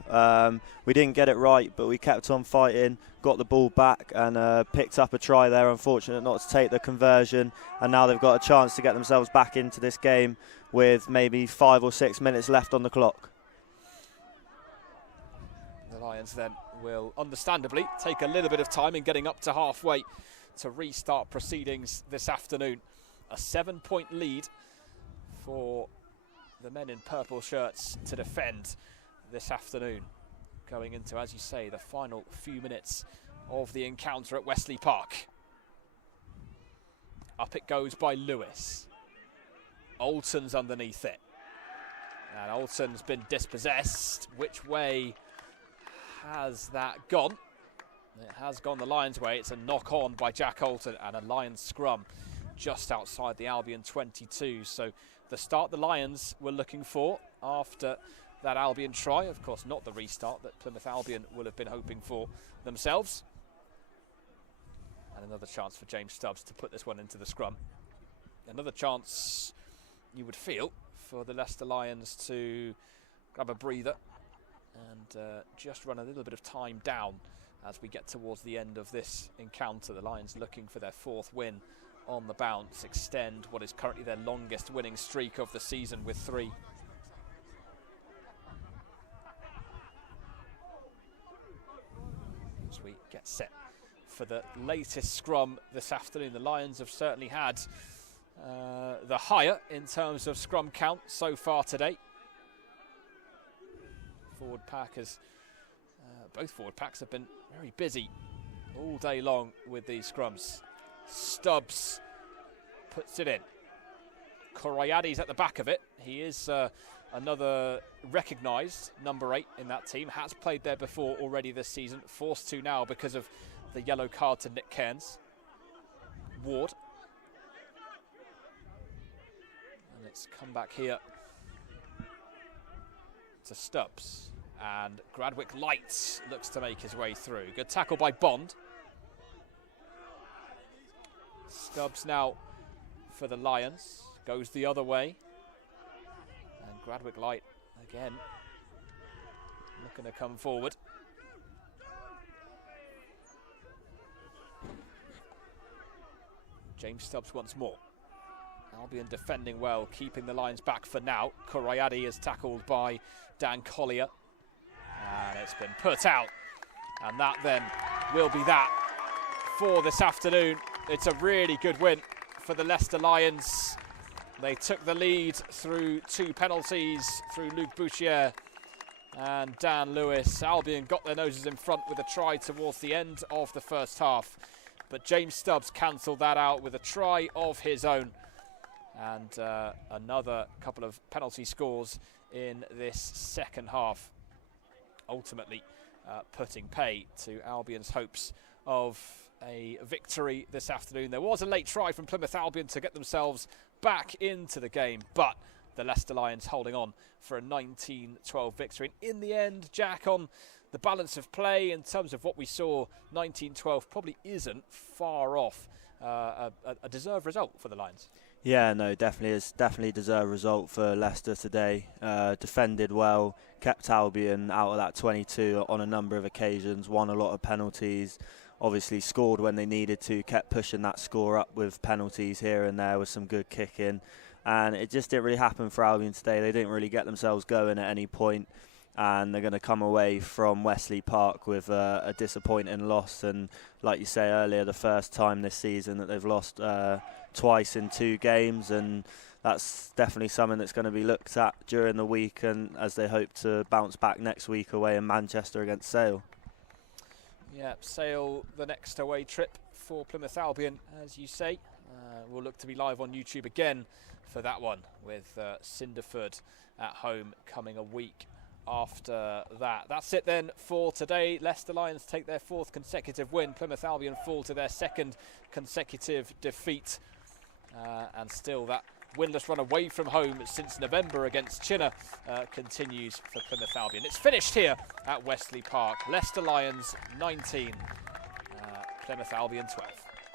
We didn't get it right, but we kept on fighting, got the ball back, and picked up a try there. Unfortunate not to take the conversion, and now they've got a chance to get themselves back into this game with maybe 5 or 6 minutes left on the clock. The Lions then will understandably take a little bit of time in getting up to halfway to restart proceedings this afternoon. A 7-point lead for the men in purple shirts to defend this afternoon, going into, as you say, the final few minutes of the encounter at Wesley Park. Up it goes by Lewis. Alton's underneath it, and Alton's been dispossessed. Which way has that gone? It has gone the Lions' way. It's a knock on by Jack Alton, and a Lions scrum just outside the Albion 22. So the start the Lions were looking for after that Albion try. Of course, not the restart that Plymouth Albion will have been hoping for themselves. And another chance for James Stubbs to put this one into the scrum. Another chance, you would feel, for the Leicester Lions to grab a breather and just run a little bit of time down as we get towards the end of this encounter. The Lions looking for their 4th win on the bounce, extend what is currently their longest winning streak of the season with 3. As we get set for the latest scrum this afternoon, the Lions have certainly had the higher in terms of scrum count so far today. Forward pack has, both forward packs have been very busy all day long with these scrums. Stubbs puts it in. Koroyadi's at the back of it. He is another recognised number 8 in that team. Has played there before already this season. Forced to now because of the yellow card to Nick Cairns. Ward. And let's come back here to Stubbs. And Gradwick Light looks to make his way through. Good tackle by Bond. Stubbs now for the Lions. Goes the other way. And Gradwick Light again looking to come forward. James Stubbs once more. Albion defending well, keeping the Lions back for now. Koroyadi is tackled by Dan Collier. And it's been put out. And that then will be that for this afternoon. It's a really good win for the Leicester Lions. They took the lead through 2 penalties through Luke Bouchier and Dan Lewis. Albion got their noses in front with a try towards the end of the first half. But James Stubbs cancelled that out with a try of his own. And another couple of penalty scores in this second half. Ultimately putting pay to Albion's hopes of a victory this afternoon. There was a late try from Plymouth Albion to get themselves back into the game, but the Leicester Lions holding on for a 19-12 victory. And in the end, Jack, on the balance of play in terms of what we saw, 19-12 probably isn't far off a deserved result for the Lions. Yeah, no, definitely deserved result for Leicester today. Defended well, kept Albion out of that 22 on a number of occasions, won a lot of penalties, obviously scored when they needed to, kept pushing that score up with penalties here and there with some good kicking. And it just didn't really happen for Albion today. They didn't really get themselves going at any point, and they're going to come away from Wesley Park with a disappointing loss. And like you say earlier, the first time this season that they've lost twice in 2 games, and that's definitely something that's going to be looked at during the week, and as they hope to bounce back next week away in Manchester against Sale. Yeah, Sale, the next away trip for Plymouth Albion, as you say. We'll look to be live on YouTube again for that one, with Cinderford at home coming a week after that. That's it then for today. Leicester Lions take their 4th consecutive win. Plymouth Albion fall to their 2nd consecutive defeat. And still that winless run away from home since November against Chinner continues for Plymouth Albion. It's finished here at Wesley Park. Leicester Lions 19, Plymouth Albion 12.